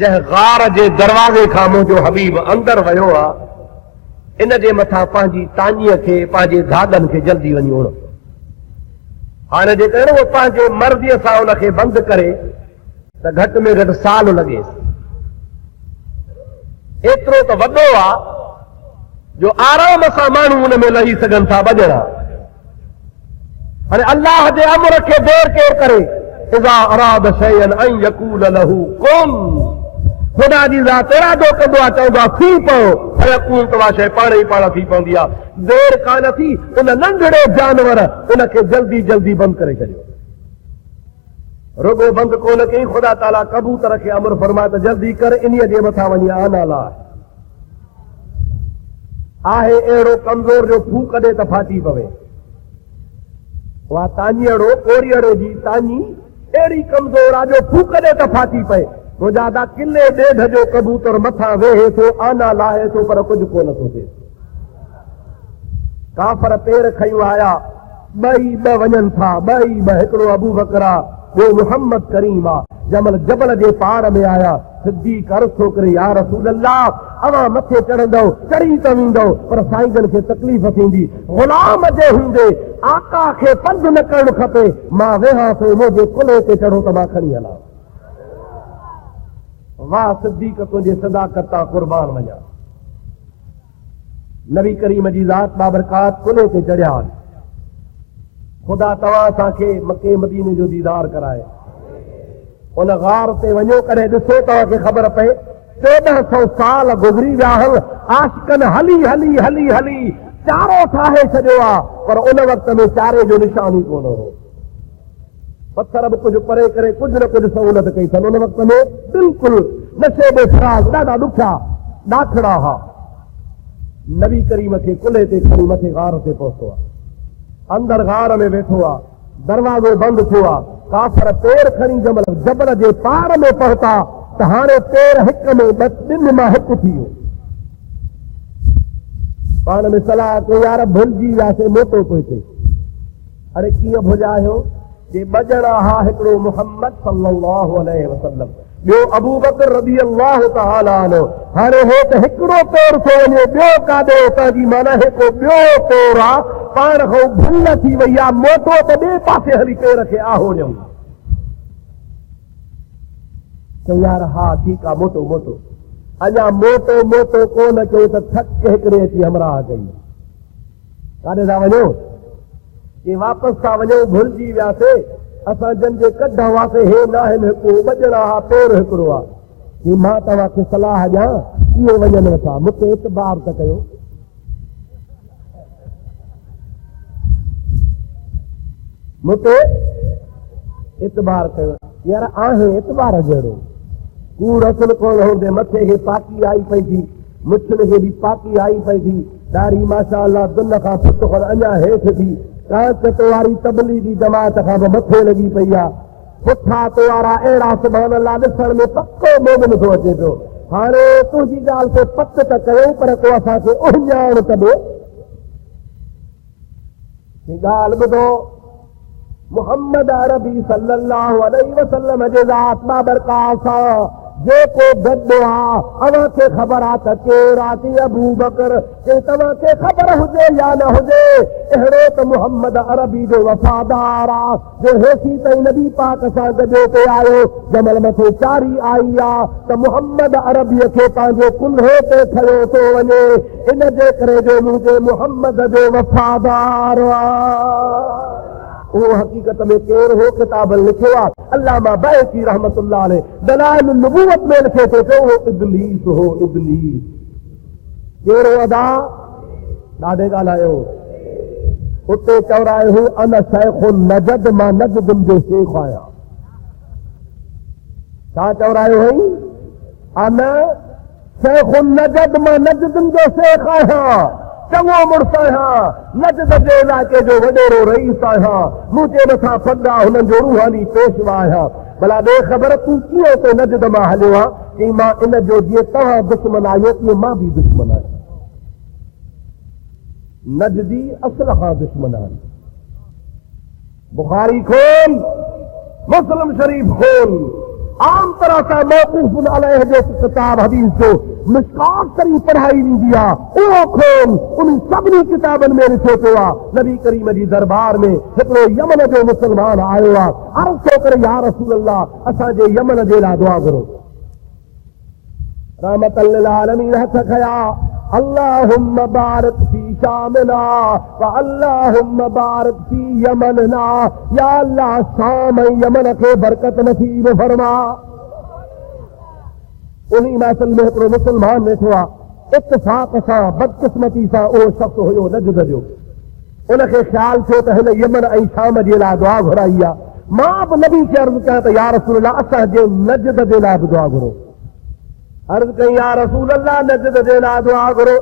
जंहिं गार जे दरवाज़े खां मुंहिंजो हबीब अंदर वियो आहे इन जे मथां पंहिंजी तानीअ खे पंहिंजे धागनि खे जल्दी वञी उण। हाणे जेकर उहो पंहिंजे मर्ज़ीअ सां उनखे बंदि करे त घटि में घटि साल लॻेसि। एतिरो त वॾो आहे जो आराम सां माण्हू हुन में लही सघनि था ॿजड़ा। हाणे अल्लाह जे अमर खे देर केरु करे? इज़ा अराद शैअन अन यकूल लहू कुन। खुदा जी ज़ात इरादो कंदो आहे चवंदो आहे थी पओ फयकून त उहा शइ पाण ई पाण थी पवंदी आहे। देर कान थी उन नंढड़े जानवर उनखे जल्दी जल्दी बंदि करे छॾियो। रुगो बंदि कोन कई खुदा ताला कबूतर खे अमर फरमाए त जल्दी कर इन्हीअ जे मथां वञी आना लाइ। आहे अहिड़ो कमज़ोर जो फूक ॾे त फाटी पवे। उहा तानीअड़ो कोरियड़े जी तानी अहिड़ी कमज़ोर आहे जो फूक ॾे त फाटी पए। मुंहिंजा किले ॾेढ जो कबूतर मथां वेहे थो आना लाहे थो पर कुझु कोन थो थिए। काफ़र पेर खयूं आया ॿई ॿ वञनि था, ॿई ॿ, हिकिड़ो अबू बकर आहे, ॿियो मुहम्मद करीम आहे। जमल जबल जे पार में आया, सिद्दीक़ अर्ज़ थो करे, या रसूल अल्लाह, अवां मथे चढ़ंदव, चढ़ी त वेंदव, पर साईंजन खे तकलीफ़ थींदी। ग़ुलाम जे हूंदे आका खे पंधु न करणु खपे। मां वेहां थो, मुंहिंजे कुल्हे ते चढ़ो त मां खणी हलां। वाह सिद्दीक़, तुंहिंजे सदाकत तां क़ुर्बान वञा। नबी करीम जी ज़ात बाबरकात कुल्हे ते चढ़िया। ख़ुदा तव्हां असांखे मके मदीने जो दीदार कराए। उन गार ते वञो, करे ॾिसो, तव्हांखे ख़बर पए 1400 साल गुज़री विया आहिनि। आशिकनि हली हली हली हली चारो ठाहे छॾियो आहे, पर उन वक़्त में चारे जो निशान ई कोन हो। पत्थर बि कुझु परे करे कुझु न कुझु सहूलियत कई अथनि। उन वक़्त में बिल्कुलु नशे में फ़राज़, ॾाढा ॾुखिया ॾाखड़ा हुआ। नबी करीम खे कुल्हे ते खणी मथे गार ते पहुतो आहे। अंदर गार में वेठो आहे, दरवाज़ो बंदि थियो आहे। काफ़र पेर खणी जबल जे पार में पहुता त हाणे पेर हिक में ॿिनि मां हिकु थी वियो। पाण में सलाह कयो, यार भुलिजी वियासीं, मोटो पियो थिए। अरे कीअं भुलिजायो? जे ॿ ॼणा हा, हिकिड़ो मुहम्मद सल्लल्लाहु अलैहि वसल्लम, ॿियो अबू बकर रज़ी अल्लाह तआला अन्हु। हाणे हे त हिकिड़ो पेर थो वञे, ॿियो काॾे उतां जी माना हिकु ॿियो पेर आहे, पाण खां भुल थी वई आहे, मोटो त ॿिए पासे हली पेर खे आहो ॾियूं। चऊं यार हा ठीकु आहे, मोटो मोटो। अञा मोटो मोटो कोन कयो त थक हिकिड़े अची हमराह कई। काॾे था वञो? ये वापसि था वञो, भुलिजी वियासीं असां जंहिंजे कढ हुआसीं, हे न आहिनि, हिकु ॿ ॼणा हा, पेर हिकिड़ो आहे। ही मां तव्हांखे सलाह ॾियां, इहे वञनि नथा, मूंखे इतबार त कयो। मूंखे इतबार कयो। यार आहे इतबार जहिड़ो कूड़ असुल कोन हूंदे, मथे खे पाकी आई पई थी, मुछिन खे बि पाकी आई पई थी, ॾाढी माशा अल्लाह दुन खां फुट खण अञा हेठि थी, कांच वारी तबलीगी जमात खां बि मथे लॻी पई आहे। पुठा तो वारा अहिड़ा सुभान अल्लाह ॾिसण में पको मोमिन थो अचे पियो। हाणे तुंहिंजी ॻाल्हि ते पक त कयूं, पर को असांखे उहिञाण त ॾियो। ॻाल्हि ॿुधो, मुहम्मद अरबी सल्लल्लाहु अलैहि वसल्लम जे ज़ात बाबरकात सां जेको गॾु आहे, अव्हांखे ख़बर आहे त केरु आहे? अबू बकर। जे तव्हांखे ख़बर हुजे या न हुजे, अहिड़ो त मुहम्मद अरबी जो वफ़ादार आहे, जो हेठि ताईं नबी पाक सां गॾो पे आयो। जमल मथे चारी आई आहे त मुहम्मद अरबीअ खे पंहिंजे कुल्हे ते खयो थो वञे, इन जे करे जो मुंहिंजे मुहम्मद जो वफ़ादार आहे। वो हकीकत में केरु हो? किताब लिखियो आहे अल्लामा बैकी रहमतुल्लाह अलैह, दलाइल नबूवत में लिखे थो पियो, वो इब्लीस हो। इब्लीस केरु अदा? ॾाढे ॻाल्हायो। उते चवराए हू अन शैख़ुन नजद, मां नजदुनि जो शेख आहियां। छा चवरायो हुई? अन शैख़ुन नजद, मां नजदुनि जो शेख आहियां। चङो मुड़ुस आहियां, नजद जे इलाइक़े जो वॾेरो रईस आहियां, मुंहिंजे मथां फंदा हुननि जो रूहानी पेशवा आहियां। भला ॾे ख़बर तूं कीअं उते नजद मां हलियो आहे? कि मां इन जो जीअं तव्हां दुश्मन आहियो, तीअं मां बि दुश्मन आहियां। नजदी असुल खां दुश्मन आहिनि। बुखारी खोल, मुस्लिम शरीफ खोल, आम तरह सां मौक़ूफ़ुन अलैह जो किताब हदीस जो मिशकात शरीफ पढ़ाई वेंदी आहे, उहो खोल, उन सभिनी किताबनि में लिखियो पियो आहे। नबी करीम जी दरबार में हिकिड़ो यमन जो मुस्लमान आयो आहे, अर्ज़ थो करे, या रसूल अल्लाह, असांजे यमन जे लाइ दुआ करो। रहमतल लिल आलमीन हथ खया, अल्लाहुम्म बारिक फी शामिना व अल्लाहुम्म बारिक फी यमनना। या अल्लाह शाम ऐं यमन खे बरकत नसीब फरमा। उन्हीं महफ़िल में हिकिड़ो मुस्लमान वेठो आहे, इत्तिफ़ाक़ सां बदकिस्मती सां उहो शख़्स हुयो नजद जो। उनखे ख़्यालु थियो त हिन यमन ऐं शाम जे लाइ दुआ घुराई आहे। मां बि नबी खे अर्ज़ु कयां त या रसूल अल्लाह, असांजे नजद जे लाइ बि दुआ घुरो। अर्ज़ कई, या रसूल अल्लाह, नजद जे लाइ दुआ घुरो।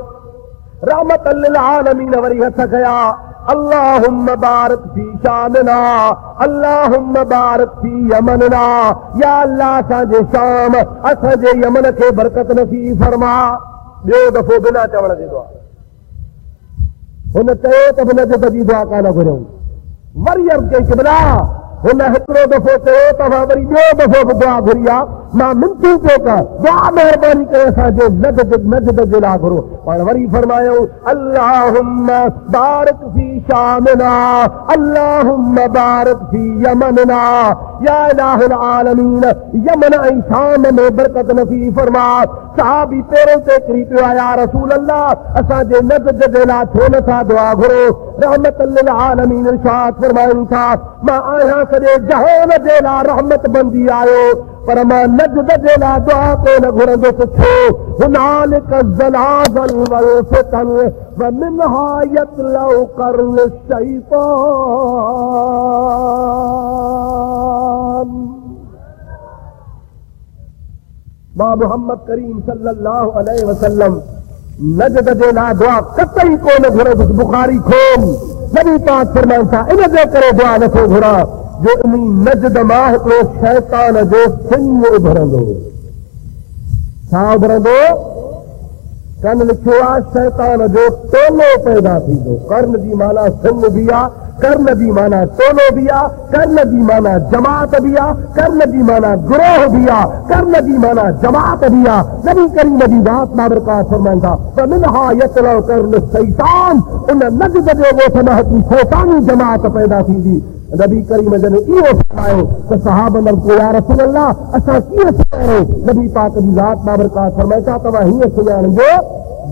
रहमतल लिल आलमीन वरी हथ कया, अल्लाहुम्म बारिक फी शामिना, अल्लाहुम्म बारिक फी यमनना। या अल्लाह, असांजे शाम, असांजे यमन खे बरकत नसीब फरमा। ॿियो दफ़ो बिना चवण जे दुआ। हुन चयो त बि नजद जी दुआ कान घुरियऊं। वरी अर्ज़ कई क़िबला हुन हिकिड़ो दफ़ो चयो तव्हां वरी ॿियो दफ़ो बि दुआ घुरी आहे मां मिनतूं पियो कर दुआ महिरबानी करे असांजे नजद जे लाइ घुरो पाण वरी फरमायो अल्लाहुम्मा बारिक फी शामिना अल्लाहुम्मा बारिक फी यमनना या इलाहुल आलमीन यमन ऐं शाम में बरकत नसीब फरमा सहाबी पहिरों ते किरी पियो आहे या रसूल अल्लाह असांजे नजद जे लाइ छो नथा दुआ घुरो रहमत लिल आलमीन इरशाद फरमाइनि था मां आहियां सॼे जहान जे लाइ रहमत बंदी आयो पर मां नजद जे लाइ दुआ कोन घुरंदुसि छो हुनालिक ज़लाज़ल वल फितन व मिनहा यतलउ कर्न शैतान मां मोहम्मद करीम सल्लल्लाहु अलैहि वसल्लम नजद जे लाइ दुआ कतई कोन घुरंदुसि बुखारी खोल नबी पाक फरमाइनि था इन जे करे दुआ नथो घुरां जो इन नजद मां हिकिड़ो शैतान जो सिंह उभरंदो छा उभरंदो कन लिखियो आहे शैतान जो टोलो पैदा थींदो कर्ण जी माना सिंह बि आहे कर्ण जी माना टोलो बि आहे कर्ण जी माना जमात बि आहे कर्ण जी माना गिरोह बि आहे कर्ण जी माना जमात बि आहे नबी करीम जी बात बाबरकात फरमाइनि था त मिनहा यतलउ कर्ण शैतान उन नजद जे ॻोठ मां हिकिड़ी शैतानी जमात पैदा थींदी नबी करीम जन इहो फरमायो त सहाबन को या रसूल अल्लाह असां कीअं सुञाणो नबी पाक जी ज़ात बाबरकात फरमाए था तव्हां हीअं सुञाणिजो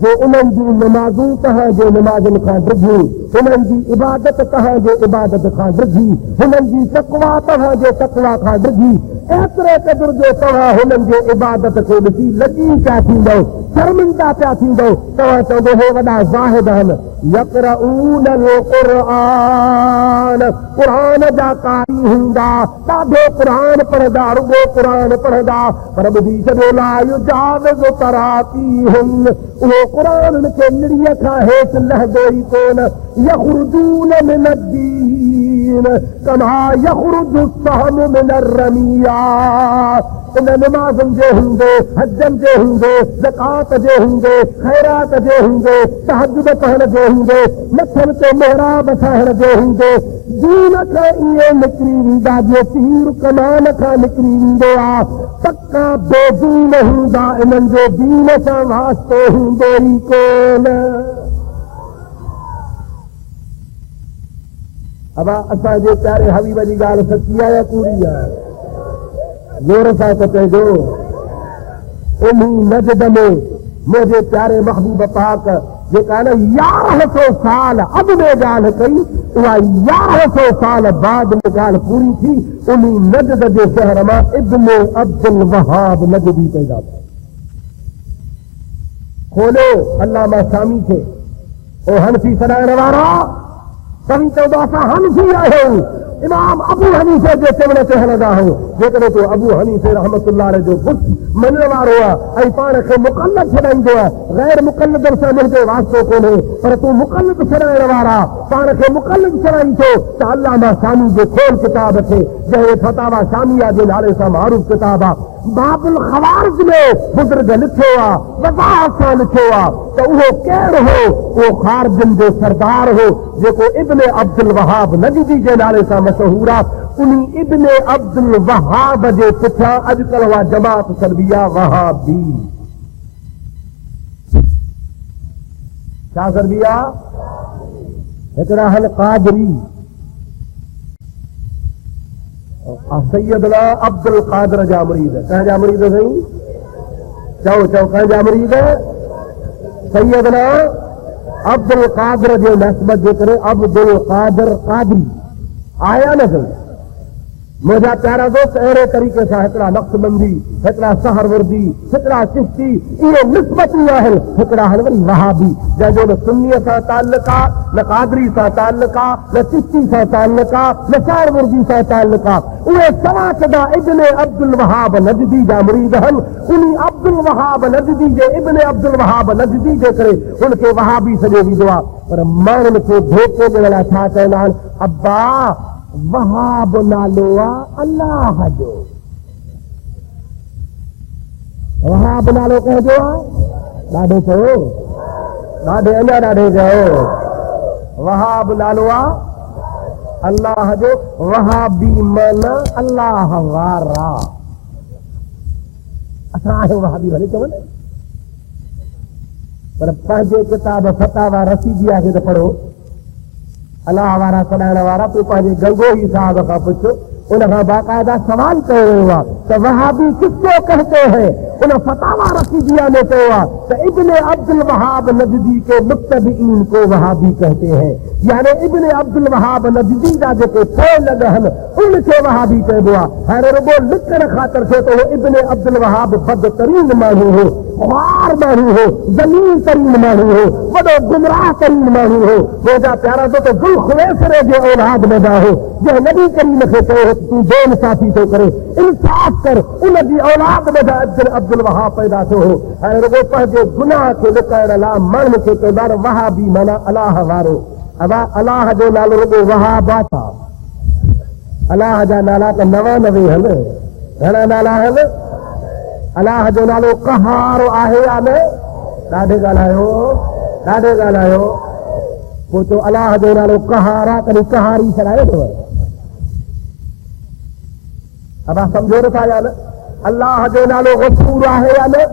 जो उन्हनि जूं नमाज़ूं तव्हांजे नमाज़ुनि खां ड्रिघियूं हुननि जी इबादत तव्हांजे इबादत खां ड्रिघी हुननि जी तक़वा तव्हांजे तक़वा खां ड्रिघी एतिरे क़दुर जो तव्हां हुननि जे इबादत खे ॾिसी लॼी पिया थींदव शर्मिंदा पिया थींदव तव्हां चवंदो हे वॾा ज़ाहिद आहिनि यक़रऊन क़ुरान क़ुरान जा कारी हूंदा ॾाढो क़ुरान पढ़ंदा रुॻो क़ुरान पढ़ंदा पर ॿुधी छॾियो ला युजाविज़ु तराक़ीहुम उहो क़ुरान खे निड़ीअ खां हेठि लहंदो ई कोन यख़रुजून मिन अद्दीन कमा यख़रुजु सहमु मिन अर्रमिया इन नमाज़ुनि जे हूंदे हजनि जे हूंदे ज़कात जे हूंदे ख़ैरात जे हूंदे तहजुद पढ़ण जे हूंदे मथनि ते महराब ठाहिण जे हूंदे दीन खां ईअं निकिरी वेंदा जीअं तीर कमान खां निकिरी वेंदो आहे पका बेदीन हूंदा इन्हनि जो दीन सां वास्तो हूंदो ई कोन अबा असांजे प्यारे हबीब जी ॻाल्हि सची आहे या कूड़ी आहे जोर सां त चइजो इन नजद में मुंहिंजे प्यारे महबूब पाक जेका न 1100 साल अॻु में ॻाल्हि कई उहा 1100 साल बाद में ॻाल्हि पूरी थी उन नजद जे शहर मां इब्न अब्दुल वहाब नजदी पैदा थियो खोलियो अल्लामा शामी खे ओ हनफी सॾाइण वारा तव्हीं चवंदो असां हनफी आहियूं इमाम अबू हनीफे जे चवण ते हलंदा आहियूं जेकॾहिं तूं अबू हनीफे रहमतुल्लाह जो बुत मञण वारो आहे ऐं पाण खे मुक़ल्लद छॾाईंदो आहे गैर मुक़ल्लदनि सां मुंहिंजो वास्तो कोन्हे पर तूं मुक़ल्लद छॾाइण वारा पाण खे मुक़ल्लद छॾाईं थो त अल्लामा शामी जे खोल किताब खे जंहिं फतावा शामिया जे नाले सां मारूफ़ किताब आहे बाबुल ख़वारिज में बुज़ुर्ग लिखियो आहे वज़ाहत सां लिखियो आहे त उहो केरु हो उहो ख़ारजनि जो सरदार हो जेको इब्न अब्दुल वहाब नजदी जे नाले सां मशहूर आहे उन इब्न अब्दुल वहाब जे पुठियां अॼुकल्ह उहा जमात चलबी आहे वहाबी छा चलबी आहे हिकिड़ा हल क़ादरी सैयदना अब्दुल कादर जा मुरीद कंहिंजा मुरीद साईं चओ कंहिंजा मुरीद सैयदना अब्दुल कादर जे नस्बत जे करे अब्दुल कादर कादरी आया न सही मुंहिंजा प्यारा दोस्त अहिड़े तरीक़े सां हिकिड़ा नक्शबंदी हिकिड़ा सहरवर्दी हिकिड़ा चिश्ती इहे निस्बतूं आहिनि हिकिड़ा आहिनि वरी वहाबी जंहिंजो न सुन्नीअ सां ताल्लुक आहे न कादरी सां ताल्लुक आहे न चिश्ती सां ताल्लुक आहे न सहरवर्दी सां ताल्लुक आहे उहे सवा सदा इब्न अब्दुल वहाब नजदी जा मुरीद आहिनि उन अब्दुल वहाब नजदी जे इब्न अब्दुल वहाब नजदी जे करे उनखे वहाबी सॼो वेंदो आहे पर माण्हुनि खे धोखो ॾियण लाइ छा चवंदा आहिनि अब्बा वहाब नालो आहे अल्लाह जो वहाब नालो कंहिंजो आहे ॾाढो चयो ॾाढे अञा ॾाढे चयो वहाब नालो आहे अल्लाह जो वहाबी माना अल्लाह वारा असां आहियूं वहाबी भले चवनि पर पंहिंजे किताब फतावा रसीदिया खे त पढ़ो अल्लाह वारा सॾाइण वारा पोइ पंहिंजे गंगोही साहब खां पुछो उनखां बाक़ायदा सवाल कयो वियो आहे त वहाबी किसको कहते हैं उन फतावा रसीदिया में कयो आहे त इब्ने अब्दुल वहाब नजदी के मुत्तबीन को वहाबी कहते हैं यानी इब्ने अब्दुल वहाब नजदी जा जेके पोइ लॻ आहिनि उनखे वहाबी चइबो आहे हाणे रुॻो लिकण ख़ातिर थियो त उहो इब्ने अब्दुल वहाब बदतरीन माण्हू हो ख़्वार माण्हू हो ज़लील तरीन माण्हू हो वॾो गुमराह तरीन माण्हू हो मुंहिंजा प्यारा तो ज़ुल ख़ुवैसरे जे औलाद में हो जंहिं नबी करीम खे चयो तूं बेइंसाफ़ी थो करे इंसाफ़ कर उनजी औलाद में अब्दुल वहाब पैदा थियो हो हाणे रुॻो पंहिंजे गुनाह खे लिकाइण लाइ माण्हुनि खे चवंदा वहाबी माना अलाह वारो अलाह जो नालो रुॻो वहाब आहे अलाह जा नाला त 99 आहिनि घणा नाला आहिनि अलाह जो नालो कहार आहे या न ॾाढे ॻाल्हायो पोइ तो अलाह जो नालो कहार आहे कॾहिं कहारी छॾायो अथव अब सम्झो नथा या न अलाह जो नालो गफ़ूर आहे या न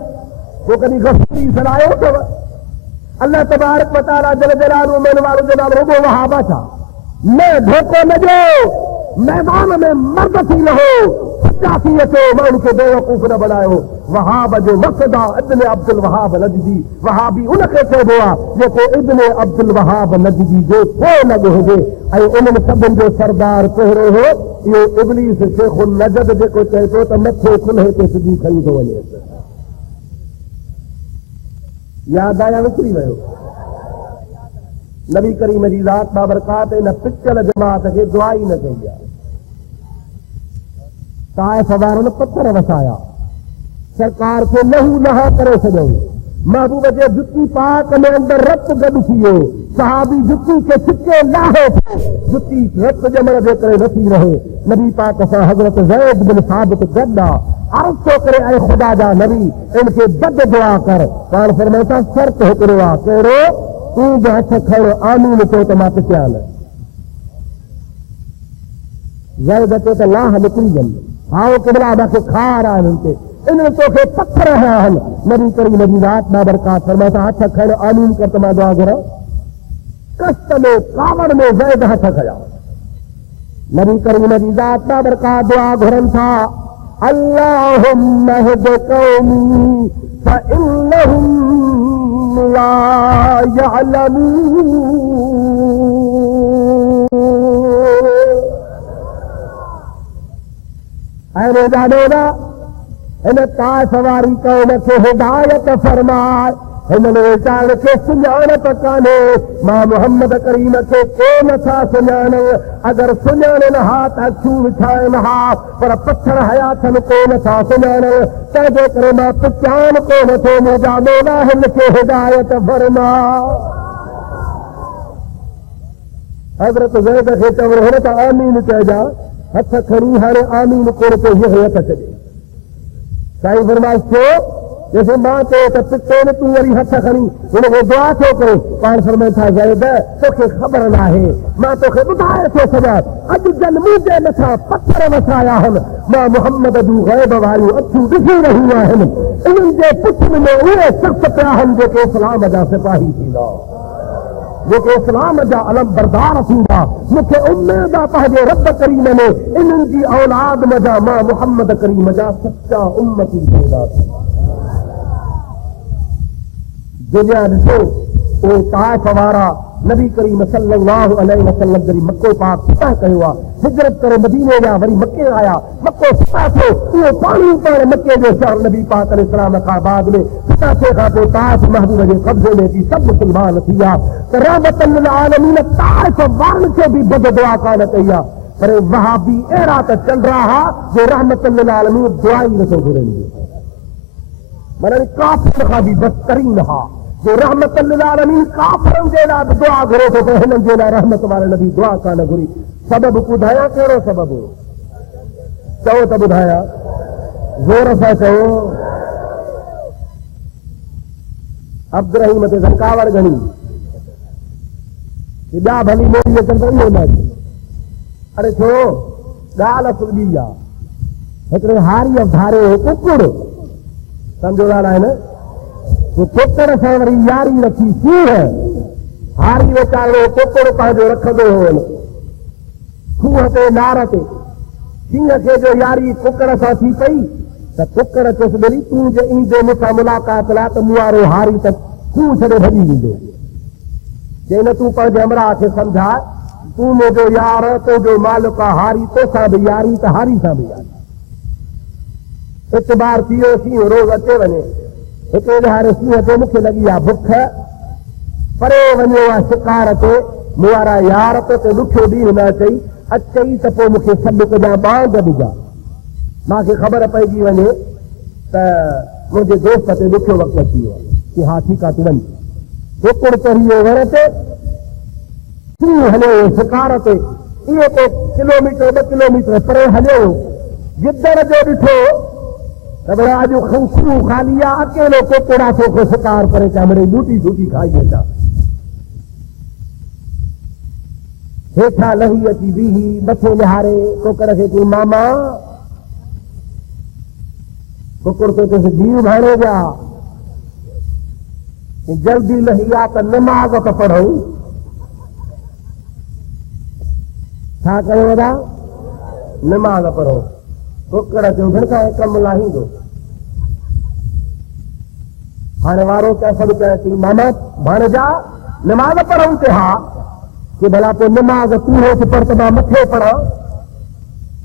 पोइ कॾहिं गफ़ूरी छॾायो अथव अल्लाह तबारक व तआला जल जलालहू मेन वारो जो नालो रुॻो वहाब छा न धोखो न ॾियो मैदान में मर्द थी रहो सचा थी अचो माण्हू खे बेवकूफ़ न बनायो वहाब जो मक़सद आहे इब्ने अब्दुल वहाब नजदी वहाबी उनखे चइबो आहे जेको इब्ने अब्दुल वहाब नजदी जो पोइ लॻ हुजे ऐं उन्हनि सभिनि जो सरदार पहिरियों हो इहो इब्लीस शेखुल नजद जेको चए थो त मथे कुल्हे ते सिधी खणी थो वञे यादि आया विसरी वियो नबी करीम जी ज़ात बाबरकात इन पिचल जमात खे दुआ ई न कई आहे ताइफ़ वारनि पत्थर वसाया सरकार खे लहू लहा करे छॾियऊं महबूब जे जुती पाक में अंदर रत गॾु थी वियो सहाबी जुती खे छिके लाहे जुती रत ॼमण जे करे नथी रहे नबी पाक सां हज़रत ज़ैद बिन साबित गॾु आहे अर्ज़ थो करे ऐं ख़ुदा जा नबी इनखे बद दुआ कर पाण फरमाए थो शर्त हिकिड़ो आहे कहिड़ो तूं बि हथ खण आमीन चओ त मां पिटिया न ज़ैद चयो त लाह निकिरी वञे हाओ किबला मूंखे खार आहे हिननि ते इन्हनि तोखे पत्थर हया आहिनि नबी करीम जी ज़ात बाबरकात फरमाए थो हथ खण आमीन कर त मां दुआ घुरां कष्ट में कावड़ में ज़ैद हथ खया नबी करीम जी ज़ात बाबरकात दुआ घुरनि था अल्लाहुम्मा हद कौमी फइन्नहुम ला यअलमून ऐं जाॾोड़ा हिन ताइफ़ वारी क़ौम खे हिदायत फरमाए हिननि वीचारनि खे सुञाणप कान्हे मां मुहम्मद करीम खे को नथा सुञाण अगरि सुञाणनि हा त अखियूं विछाइनि हा पर पत्थर हया अथनि को नथा सुञाण तंहिंजे करे मां पिचान कोन थो मुंहिंजा मौला हिन खे हिदायत फरमा हज़रत ज़ैद खे चवणो हुन त आमीन चइजा हथ खणी हाणे आमीन कोन ते हीअ हथ छॾे साईं फरमाइश थियो जैसे मां चयो त पिते न तूं वरी हथ खणी हुनखे दुआ थो करे पाण फरमाए था ज़ैद तोखे ख़बर न आहे मां तोखे ॿुधाए थो छॾियां अॼु जन मुंहिंजे मथां पत्थर वसाया आहिनि मां मुहम्मद जूं ग़ैब वारियूं अखियूं ॾिसी रहियूं आहिनि इन्हनि जे पुठियुनि में उहे शख़्स पिया आहिनि जेके इस्लाम जा सिपाही थींदा जेके इस्लाम जा अलम बरदार थींदा मूंखे उमेद आहे पंहिंजे रब करीम में इन्हनि जी औलाद में जा मां मुहम्मद करीम जा सचा उम्मती थींदा दुनिया ॾिसो उहे ताइफ़ वारा नबी करीम सल्लल्लाहु अलैहि वसल्लम जॾहिं मको पाक फतह कयो आहे हिजरत करे मदीने विया वरी मके आया मको फतह थियो उहो पाणी पाण मके जो शहर नबी पाक अलैहिस्सलाम खां बाद में फतह थिए खां पोइ ताइफ़ महबूब जे कब्ज़े में थी सभु मुस्लमान थी विया त रहमतन लिल आलमीन ताइफ़ वारनि खे बि बद दुआ कान कई आहे पर वहाबी अहिड़ा त चंडरा हा जो रहमतन लिल आलमीन दुआ ई नथो घुरनि माना काफ़िर खां बि बदतरीन हा जो रहमत लिल आलमीन काफ़िरनि जे लाइ दुआ घुरे थो त हिननि जे लाइ रहमत वारे नबी दुआ कान घुरी सबबु ॿुधायां कहिड़ो सबबु चओ त ॿुधायां ज़ोर सां चओ अब्दुर्रहीम ते कावड़ घणी ॿिया भली मोड़ी अचनि त इहो न अचे अरे छो ॻाल्हि असुल ॿी आहे। हिकिड़े हारीअ धारे कुकुड़ सम्झो ॻाल्हि आहे न, कुकड़ सां वरी यारी रखी सीह। हारी वीचारो कुकुड़ पंहिंजो रखंदो हो खूह ते नार ते, सीह खे जो यारी कुकड़ सां थी पई त कुकड़ चुसि ॾिनी तूं जे ईंदे मूंसां मुलाक़ात लाइ त मूं वारो हारी त खूह छॾे भॼी वेंदो। जे न तूं पंहिंजे अमरा खे सम्झाए, तूं मुंहिंजो यार, तुंहिंजो मालिक आहे हारी, तोसां बि यारी त हारी सां बि यारी। इतबार थी वियो, सीह रोज़ अचे वञे। हिकिड़े ॾहाड़े सीह ते मूंखे लॻी आहे बुख, परे वञो आहे शिकार ते, मूं वारा यार ते ॾुखियो ॾींहुं न अचई, अचई त पोइ मूंखे सॾु कजां बांग ॾिजां, मूंखे ख़बर पइजी वञे त मुंहिंजे दोस्त ते ॾुखियो वक़्तु अची वियो आहे कि हा ठीकु आहे तूं वञ। कुकुड़ चढ़ी वियो वण ते, सीह हलियो शिकार ते, इहो को किलोमीटर 2 किलोमीटर परे हलियो। गिदड़ जो ॾिठो त भला अॼु खूह ख़ाली आहे, अकेलो कुकुड़ आहे तोखे शिकार करे चा मिड़ई ॿूटी छूटी खाई अचां। हेठां लही अची बीही मथे निहारे कुकुड़ खे चई मामा, कुकुड़ खे तुंहिंजो जीव भाणे जा जल्दी लही आ त नमाज़ त पढ़ूं। छा कयो वॾा? नमाज़ पढ़ो। कुकुड़ चयो भेण खां कमु लाहींदो। हाणे वारो चए सभु चए थी मामा भाणजा नमाज़ पढ़ूं ते हा कि भला पोइ नमाज़ तूं हेठि पढ़ त मां मथे पढ़ां,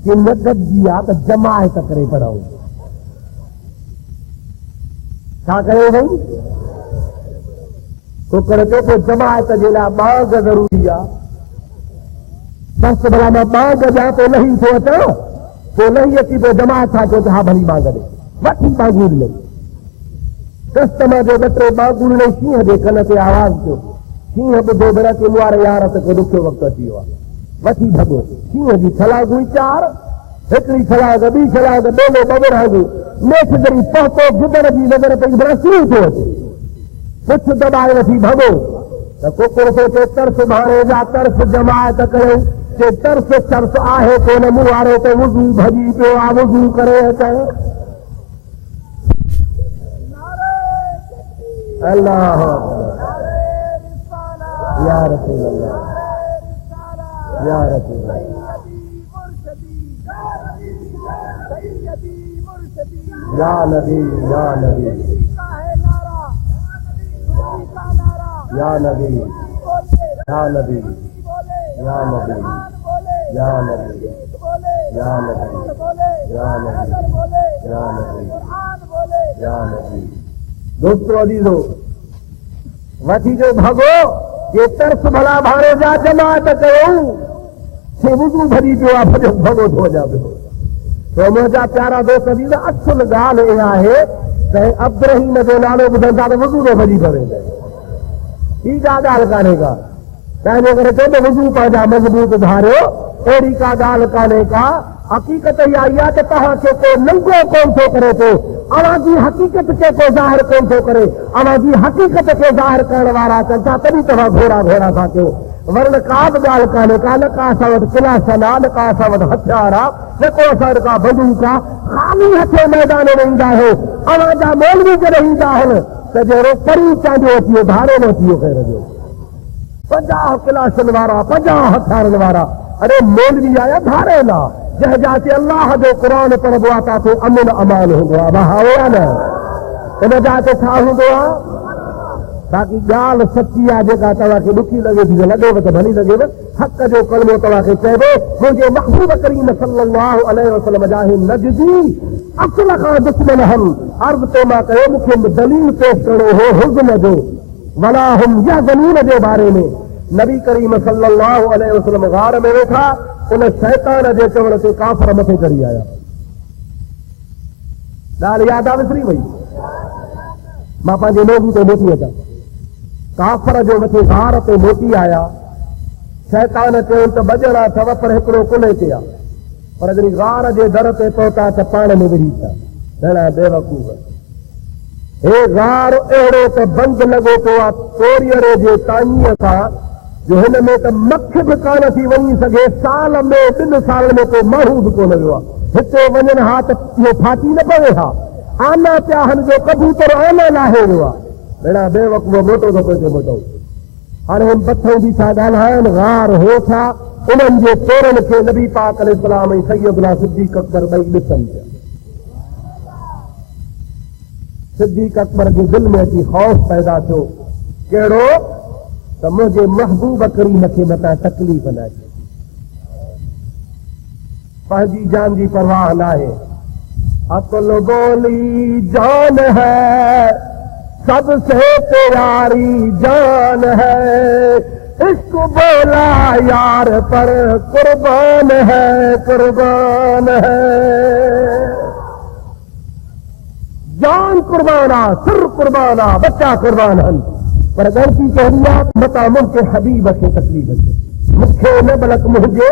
कि न गॾिजी आहे त जमायत करे पढ़ूं। छा कयो भई? कुकुड़ चयो पोइ जमायत जे लाइ बांग ज़रूरी आहे। बसि भला मां बांग ॾियां पोइ लही थो अचां, पोइ लही अची पोइ जमायत छा कयो त हा भली बांग ॾे। वठी बांगूर ॾिनई, कस्टमर जो 2-3 बांगूर ॾिनई, सीह जे कन ते आवाज़ कयो। सीह ॿुधो भेण कि मूं वारे यार ते को ॾुखियो वक़्तु अची वियो आहे, वठी भॻो। सीह जी छलांगू 4, हिकिड़ी छलांग, ॿी छलांग, ॿेलो ॿबड़ांगू, नेठ जरी पहुतो गिदड़ जी नज़र पई भला सीह थो अचे, पुछ दॿाए वठी भॻो। त कुकुड़ सोचे तर्स भाणे जा तर्स जमायत कयो, जे तर्स चर्स आहे कोन, मूं वारो त वुज़ू भॼी पियो आहे, वुज़ू करे अचां। अल्लाह या रसूल अल्लाह, या रसूल अल्लाह, या नबी, या नबी, या नबी, या नबी, या नबी, या नबी, या नबी, या नबी, या नबी, या नबी। दोस्तों अजीजो, वठी जो भॻो जे तर्स भला भाणे जा जमायत कयो, छे वुज़ू भॼी पियो आहे, भॼो भॻो थो वञा पियो। तो मुंहिंजा प्यारा दोस्त अजीज, असुल ॻाल्हि इहा आहे त अब्दुरहीम जो नालो ॿुधंदा त वुज़ू थो भॼी पवे। ॿी का ॻाल्हि कान्हे का, तंहिंजे करे चओ त वुज़ू पंहिंजा मज़बूत धारियो, अहिड़ी का ॻाल्हि कान्हे का। हक़ीक़त इहा आहे त तव्हांखे को नंगो कोन थो करे पियो, अव्हां जी हक़ीक़त खे को ज़ाहिर कोन थो करे, अव्हां जी हक़ीक़त खे ज़ाहिर करण वारा अचनि था, तॾहिं तव्हां घोड़ा घोड़ा था कयो। वरन का बि ॻाल्हि कान्हे का, न का असां वटि क्लासन आहे, न का असां वटि हथियार आहे, न को असां वटि का बंदूक आहे। ख़ाली हथे मैदान में ईंदा आहियो, अव्हां जा मौलवी जॾहिं ईंदा आहिनि त जहिड़ो परी चांडियो अची वियो, धारे न अची वियो ख़ैर जो। 50 क्लासन वारा, 50 हथियारनि वारा, अरे मौलवी आया धारे न, जंहिं जाते अल्लाह जो क़ुरान पढ़बो आहे तातो अमन अमान हूंदो आहे, बहाओ आहे न, इन जाते छा हूंदो आहे? बाक़ी ॻाल्हि सची आहे जेका तव्हांखे ॾुखी लॻे थी त लॻेव त भली लॻेव, हक़ जो कलमो तव्हांखे चइबो। मुंहिंजे महबूब करीम सल्लल्लाहु अलैहि वसल्लम जा नजदी असुल खां दुश्मन हम अर्ज़ तो मां कयो, मूंखे दलील पेश करणो हो हुज़्न जो, वला हम या ज़मीन जे बारे में। नबी करीम सल्लल्लाहु अलैहि वसल्लम गार में वेठा, उन शैतान जे चवण ते काफ़र मथे चढ़ी आया। ॻाल्हि यादि आहे विसरी वई, मां पंहिंजे मौजू ते मोटी अचां। काफ़र जो मथे गार ते मोटी आया, शैतान चयो त बजड़ा अथव पर हिकिड़ो कुल्हे ते आहे, पर जॾहिं गार जे दर ते पहुता त पाण में विढ़ी था। घणा बेवकूफ़, हे गार अहिड़ो त बंदि लॻो पियो आहे, तोड़ीअड़े जे ताईअ सां जो हिन में त मख बि कान थी वञी सघे, साल में 2 साल में को माण्हू बि कोन वियो आहे। हिते वञनि हा त इहो फाटी न पवे हा। आना पिया आहिनि जो कबूतर आना लाहे वियो आहे। अहिड़ा बेवकूफ़ मोटो थो पियो मोटो। हाणे हिन पथर जी छा ॻाल्हाइनि, गार हेठा उन्हनि जे पेरनि खे नबी पाक अलैहिस्सलाम ऐं सैयदना सिद्दीक़ अकबर ॿई ॾिसनि पिया। सिद्दीक़ अकबर जे दिलि में अची ख़ौफ़ पैदा थियो। कहिड़ो त मुंहिंजे महबूब करीम खे मथां तकलीफ़ न अचे, पंहिंजी जान जी परवाह न आहे। अकुल बोली जान है, सबसे प्यारी जान है, इश्क बोला यार पर कुर्बान है, कुर्बान है। जान कुर्बाना, सिर कुर्बाना, बच्चा कुर्बान हन, पर गलती कहिड़ी आहे मता मुंहिंजे हबीब खे तकलीफ़ थिए, मूंखे न बल्कि मुंहिंजे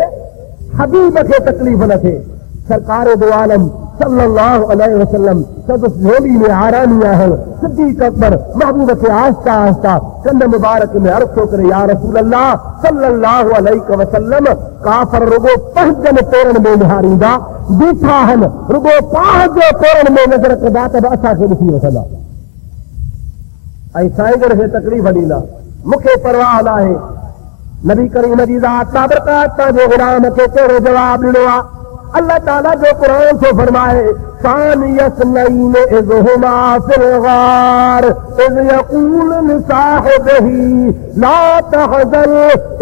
हबीब खे तकलीफ़ न थिए। सरकार दो आलम सल्लल्लाहु अलैहि वसल्लम सदस झोली में आरामी आहिनि। सिद्दीक़ अकबर महबूब खे आहिस्ता आहिस्ता कंध मुबारक में अर्ज़ थो करे, या रसूल अल्लाह सल्लल्लाहु अलैहि वसल्लम, काफ़र रुगो पंहिंजनि पेरनि में निहारींदा, बीठा आहिनि, रुगो पंहिंजे पेरनि में नज़र कंदा त बि असांखे ॾिसी वठंदा ऐं साईं खे तकलीफ़ ॾींदा। मूंखे परवाह न आहे। नबी करीम जी ज़ात बाबरकात तव्हांजे गुलाम खे कहिड़ो जवाबु ॾिनो आहे? अल्लाह ताला जो कुरान से फरमाए, सानियस्नैन इज़ हुमा फिल गार इज़ यक़ूलु लिसाहिबिही ला तहज़न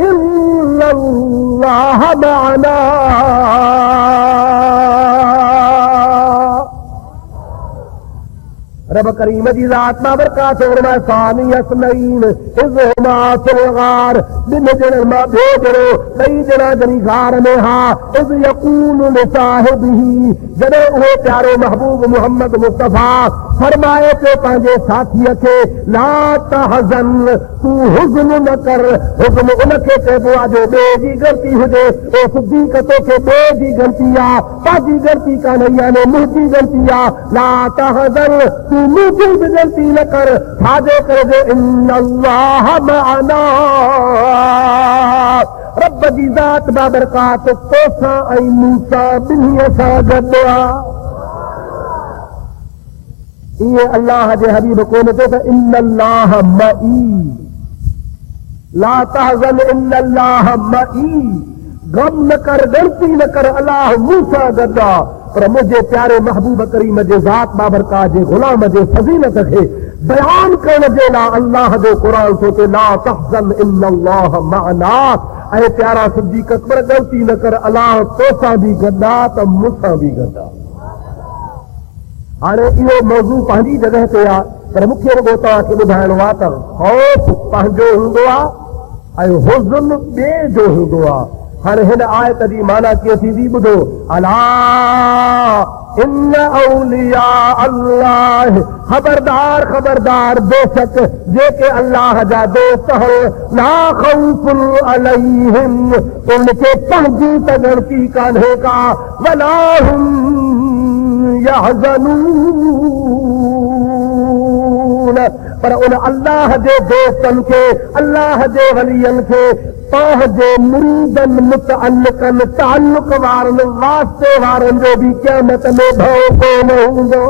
इन्नल्लाह मअना। रब करीम जी ज़ात बाबरकात फरमाए, सानियस्नैन इज़ हुमा फिल गार, 2 ॼणनि मां ॿियो ॼणो, 2 ॼणा जॾहिं गार में हा, इज़ यक़ूलु लिसाहिबिही, जॾहिं उहो प्यारो महबूब मुहम्मद मुस्तफ़ा फरमाए पियो पंहिंजे साथीअ खे, ला तहज़न, तूं हुज़्न न कर। हुज़्न उनखे चइबो आहे जो ॿिए जी ग़लती हुजे। ओ सिद्दीक़ तोखे ॿिए जी ग़लती आहे, पंहिंजी ग़लती कान्हे, यानी मुंहिंजी ग़लती आहे। ला तहज़न, तूं मुंहिंजी बि ग़लती न कर, छाजे करे जो इन्नल्लाह मअना, रब जी ज़ात बाबरकात तोसां ऐं मूसा ॿिन्हीअ सां गॾु आहे। इहे अल्लाह जे हबीब कोन चयो त इन्नल्लाह मई, ला तहज़न इन्नल्लाह मई, गम न कर, ग़लती न कर, अल्लाह मूसा गॾु आहे। पर मुंहिंजे प्यारे महबूब करीम जे ज़ात बाबरकात जे गुलाम जे फज़ीलत खे बयान करण जे लाइ अल्लाह जो क़ुरान थो चए, ला तहज़न इन्नल्लाह मअना। ऐं प्यारा सिद्दीक़ अकबर, ग़लती न कर, अल्लाह तोसां बि गॾु आहे त मूंसां बि गॾु आहे। हाणे इहो मौज़ू पंहिंजी जॻह ते आहे, पर मूंखे रुगो तव्हांखे ॿुधाइणो आहे त ख़ौफ़ पंहिंजो हूंदो आहे ऐं हुज़्न ॿिए जो हूंदो आहे। हाणे हिन आयत जी माना कीअं थींदी ॿुधो, अला इन औलिया अल्लाह, खबरदार खबरदार, बेशक जेके अल्लाह जा दोस्त हो, ला खौफुन अलैहिम, उनखे पंहिंजी त ग़लती कान्हे का, वला हुम यहज़नून, पर उन अल्लाह जे दोस्तनि खे, अल्लाह जे वलियनि खे, पंहिंजे मुरीदनि मुतअल्लिक़नि ताल्लुक़ वारनि वास्ते वारनि जो बि क़यामत में भउ कोन हूंदो।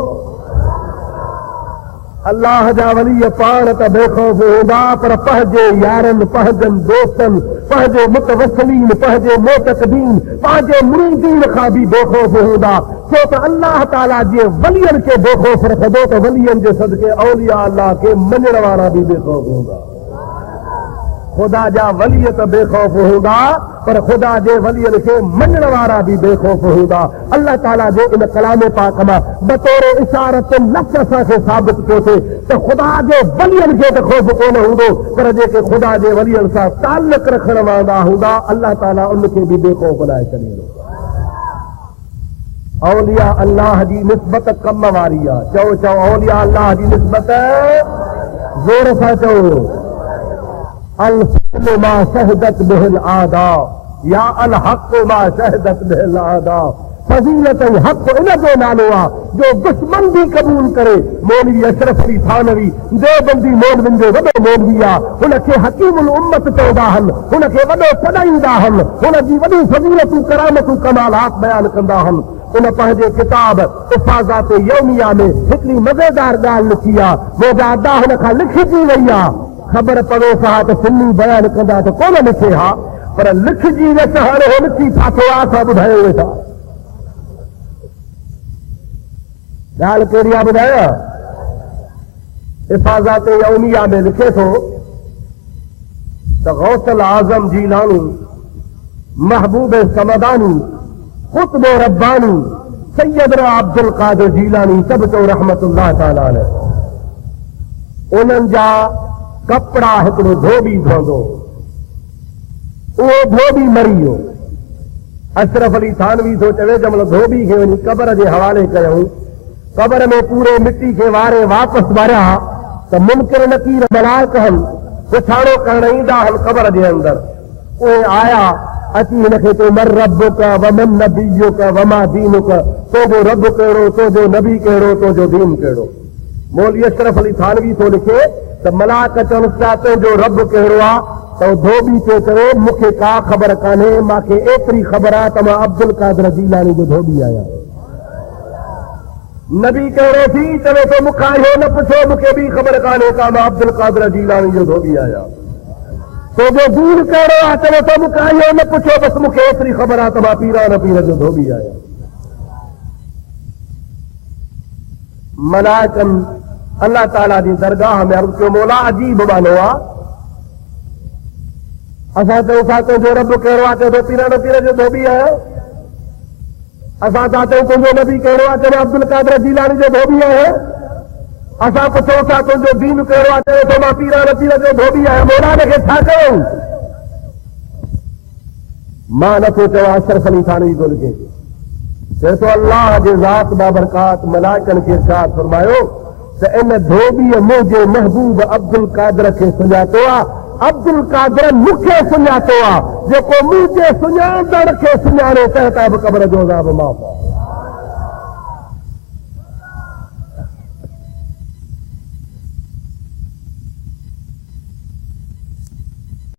अल्लाह जा वली पाण त बेखौफ़ हूंदा, पर पंहिंजे यारनि, पंहिंजनि दोस्तनि, पंहिंजे मुतवस्सिलीन, पंहिंजे मोतक़दीन, पंहिंजे मुरीदीन खां बि बेखौफ़ हूंदा। छो त अल्लाह ताला जे वलियनि खे बेखौफ़ रखंदो त वलियनि जे सदके औलिया अल्लाह खे मञण वारा बि बेखौफ़ हूंदा। खुदा जा वली त बेखौफ़ हूंदा, पर खुदा जे वलियनि खे मञण वारा बि बेखौफ़ हूंदा। अल्लाह ताला जे इन कलाम पाक मां बतौर इशारत लफ़्ज़ असांखे साबित कयो थिए त खुदा जे वलियनि खे त ख़ौफ़ कोन हूंदो, पर जेके खुदा जे वलियनि सां ताल्लुक़ रखण वारा हूंदा, अल्लाह ताला उनखे बि बेखौफ़ बनाए छॾींदो। औलिया अल्लाह जी निस्बत कम वारी आहे। चओ चओ, औलिया अल्लाह जी निस्बत ज़ोर सां चओ। अल-फ़ज़्लु मा शहदत बिहिल आदा, या अल-हक़्क़ु मा शहदत बिहिल आदा, फजीलत हक़ इन जो नालो आहे जो दुश्मन भी कबूल करे। मौलवी अशरफ अली थानवी देवबंदी मौलवियुनि जो वॾो मौलवी आहे, हुनखे हकीमुल उम्मत चवंदा आहिनि, हुनखे वॾो सॾाईंदा आहिनि, हुनजी वॾी फज़ीलतूं करामतूं कमालात बयान कंदा आहिनि। उन पंहिंजे किताब इफ़ाज़ात यौमिया में हिकिड़ी मज़ेदार ॻाल्हि लिखी आहे, मुंहिंजा अदा हुन खां लिखिजी वई आहे। ख़बर पवे सा त सिंधी बयान कंदा त कोन लिखे हा, पर लिखिजी वियसि, हाणे हो लिखी फाथो आहे, असां ॿुधायो वेठा। ॻाल्हि कहिड़ी आहे ॿुधायो? इफ़ाज़ात यौमिया में लिखे थो त गौसल आज़म जीलानी, महबूब समदानी, क़ुत्ब रब्बानी, सैयदना अब्दुल कादिर जीलानी सभु चओ रहमतुल्लाह ताला अलैह। उन्हनि जा कपिड़ा हिकिड़ो धोबी धोंदो, उहो धोबी मरी वियो। अशरफ अली थानवी थो चवे जंहिंमहिल धोबी खे वञी क़बर जे हवाले कयऊं, क़बर में पूरे मिट्टी खे वारे वापसि भरिया त मुनकिर नकीर मलाइक आहिनि, पुछाड़ो करण ईंदा आहिनि क़बर जे अंदरि। उहे आया अची हिनखे चयो मर रब्बुक वमन नबियुक वमा दीनुक, तुंहिंजो रब कहिड़ो, तुंहिंजो नबी कहिड़ो, तुंहिंजो दीन कहिड़ो। मौलवी अशरफ अली थानवी थो लिखे त मलाइक चवनि पिया तुंहिंजो रब कहिड़ो आहे, त धोबी पियो चवे मूंखे का ख़बर कान्हे, मूंखे एतिरी ख़बर आहे त मां अब्दुल कादिर जीलानी जो धोबी आहियां। नबी कहिड़ो थी चवे थो मूंखां इहो न पुछो, मूंखे बि ख़बर कान्हे का मां अब्दुल कादिर जीलानी जो धोबी आहियां। तुंहिंजो दीन कहिड़ो आहे चवे थो मूंखां इहो न पुछो, बसि मूंखे एतिरी ख़बर आहे त मां पीरान पीर जो धोबी आहियां। मलाइकनि अल्लाह ताला जी दरगाह में अर्ज़ कयो मौला अजीब मानो आहे। असां चऊं था तुंहिंजो रब कहिड़ो आहे, चए थो पीरान पीर जो धोबी आहियां। असां था चऊं तुंहिंजो नबी कहिड़ो आहे, चवे अब्दुल कादिर जीलानी जो धोबी आहियां। असां पुछूं था तुंहिंजो दीन कहिड़ो आहे, चवे थो मां पीरान पीर जो धोबी आहियां। मौला खे छा कयूं? मां नथो चवां, अशरफ अली थानवी थो लिखे, चए थो अल्लाह जे ज़ात बाबरकात मलाइकनि खे इरशाद फरमायो त इन धोबीअ मुंहिंजे महबूब अब्दुल कादिर खे सुञातो आहे। अब्दुल कादिर मूंखे सुञातो आहे, जेको मुंहिंजे सुञाणंदड़ खे सुञाणे तंहिं तां बि क़बर जो अज़ाब माफ़ आहे।